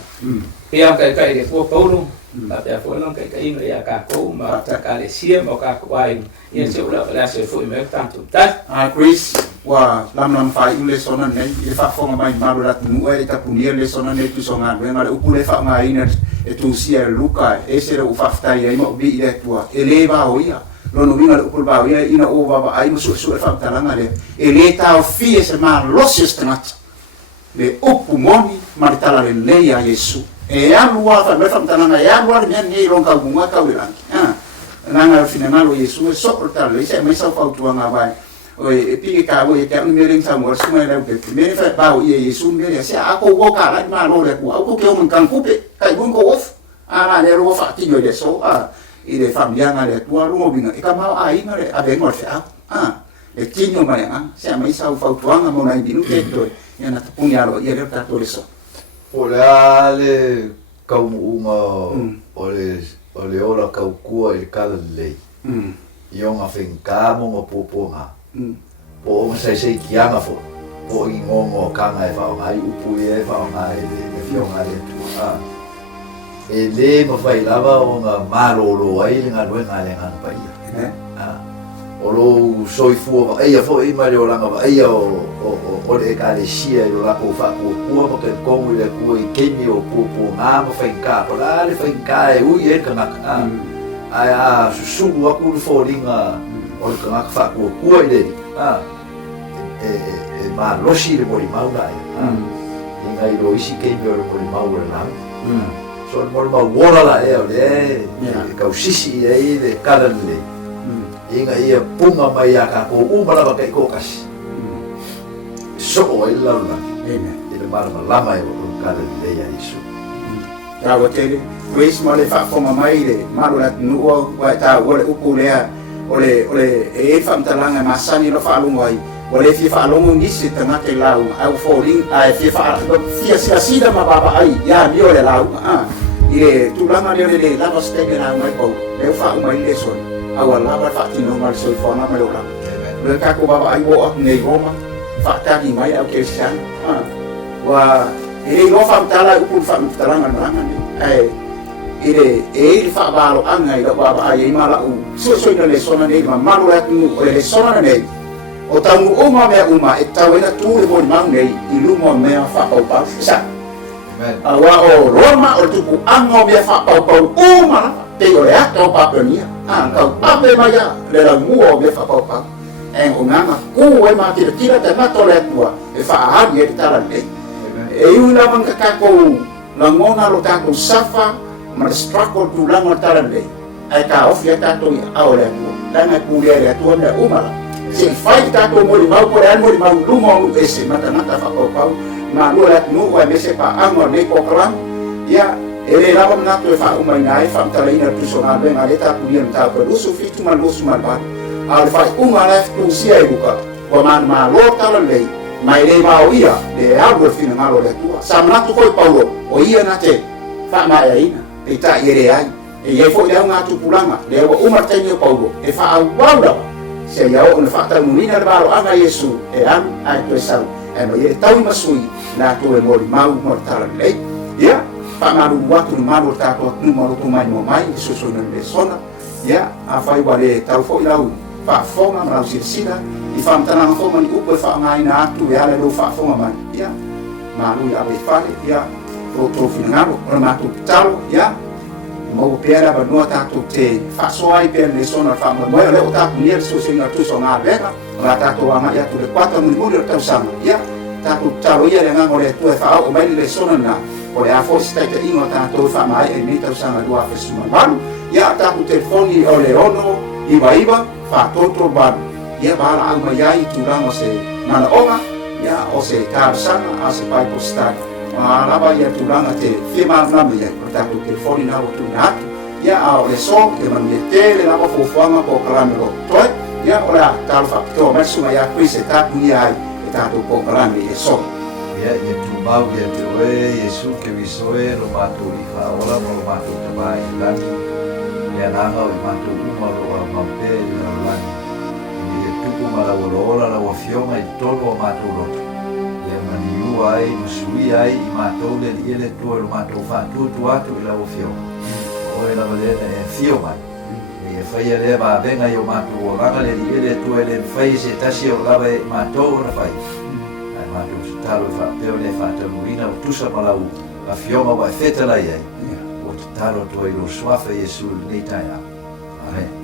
Ia kai de ko paulo ta fo non kai ino ia ka ko ma ta ka le sia mo ka ko ai ia se ula se fo me tanto ta Chris wa lam fai le sona nei e fa fonga mai malu lat nu e ta punia le sona nei tu songa venga le upule fa mai ina e tu sia luka e se o fa sta ia mo bi ile tua e le va o ia lo no vinga le upul ba ia ina o va ai mo su fa talanga le e le ta o fie se ma lo se stanat le upu moni maritala le leia Yesu e alua fa me fa talanga e alua le ni lo ka bunga ka wi nanga fina lo Yesu e so tal le se mai sa fa tu nga vai oi pi ka wo e ka mi ring sa mo su mai le pe me fa ba o Yesu me se a ko wo ka la ma lo le ku ko ke un kan ku pe kai bun ko of a le ro fa ti yo de so i le familia nga le tua ro binga e ka ma ai nga le a be ngor fa e tinho mai se mai sa fa tu nga mo na binu ke to ya na punya lo ia le ta to le so Ola le kau uma ole ora kau kua i kala lei. Iong a whenka mo poponga. Po o sei kianga fo. Po i ngongo kanga e whaongai upu e whaongai e whionga le tua. E le ma whai lava o ngā maroro ai le ngā ruenga le ngā paia. O lo soifua wa eia fo i mai o langa wa eia o le ka le sia i o lako wha kua ma ke kongu le kua i kemi o pupu ngā ma whainka o la le whainka e ui e ka ngaka ai a susulu aku le fōringa o le ka ngaka wha kua i le e ma losi le mori mauna i ngai lo isi kemi o le mori mauna lang so le mori mauna wora la e o le kau sisi e i le kala le inga ia punga mai a ka ko umara ka ko kasi so o ila la ila mara lama e o ka le ya isu ta wa tele Chris mo le fa fonga mai le maru lat nu o wa ta o le ukulea o le e fa mtalanga masani lo fa lungo ai o le fi fa lungo ni se tanga te lau au foling ai fi fa sia ma baba ai ya mi o le lau ile tu langa le la no steke na mai po le fa mai le son awal lama fakti normal so fona mai ora le ka ko baba ai wo nei Roma fakta di mai au Christian wa ele no fam tala u fam talangan rangan ele fa balo angai da baba ai mala u so le sona nei ma malu la tu le sona nei o tamu o ma me uma e tawena tu le bon mang nei ilu mo me fa o pa sa awa o Roma o tu ango me fa o uma te o le ato pa penia kau ape maya le la mua me fa pa o nganga ku e ma tira te na to le tua e fa ahari e tala le e una man ka ko la ngona lo ta ko safa ma strako tu la ngona tala le ai ka of ya ta to a o le tua la na ku le tua me umala se fai ta ko mo mau ko mo mau lu mo e se mata na ta fa pa ma lu la nu wa me se pa ango ne ko kram ya ele lava nato e fa uma ngai fa tala ina tu sona ben ale ta punia ta ko su fitu man lu man ba al fa uma la tu sia e buka wa man ma lo tala lei mai le ba o ia le algo fina malo le tua samna tu ko paulo o ia na te fa ma ia ina e ta ire ai e ye fo ia nga tu pulanga le wa uma tenyo paulo e fa au wanda se ia o na fa ta munina ba lo anga Yesu e am ai tu sa e mo ye tau masui na tu e mori mau mortala lei ya pa maru watu maru ta to numero tu mai mo mai susu na le sona ya a fai wale tau fo ilau fa fonga ma sila i fam tana fo man ku fa ngai na tu ya le lo fa fonga man ya maru ya be fale ya to finangalo ma tu talo ya mo pera ba no ta tu te fa so ai per le sona fa mo le o ta ni su singa tu so nga bega ma ta to ma ya tu le 4 mo le tau sama ya ta tu talo ya le ngamo le tu fa o mai le sona na o le a forse ta ingo tanto fa mai e meta usanga dua fesuma ban ya ta ku telefoni o le ono iba fa toto ban ya bala alma ya itu ramo se mana oma ya o se tar sana a se pai postar ma lava ya tu ranga te fima na me ya ta ku telefoni na o tu na ya a o le so ke man metele na fo fama ko karamelo to ya ora ta fa to ma suma ya kwise ta ni ai ta to ko karamelo so ya tu mau ya te oe Yesu ke visoe lo matu i whaola mo lo matu te mai lani ya nanga o matu uma lo a mampe la lani i e tuku ma la wolola la wafionga i tono o matu loto ya maniu tua ai, musui ai, I mātou le li ele tua lo mātou whātua tu atu I lau fio. O e lava lena e fio mai. E whai e lea venga I o mātou o langa le li ele tua le whai se tasi o lava e mātou o na whai. Ai mātou se talo e whapeo le whātamurina o tusa malau a fioma wa e whetala ai. O te talo tua I lo swafa Jesu ni tai a. Amen.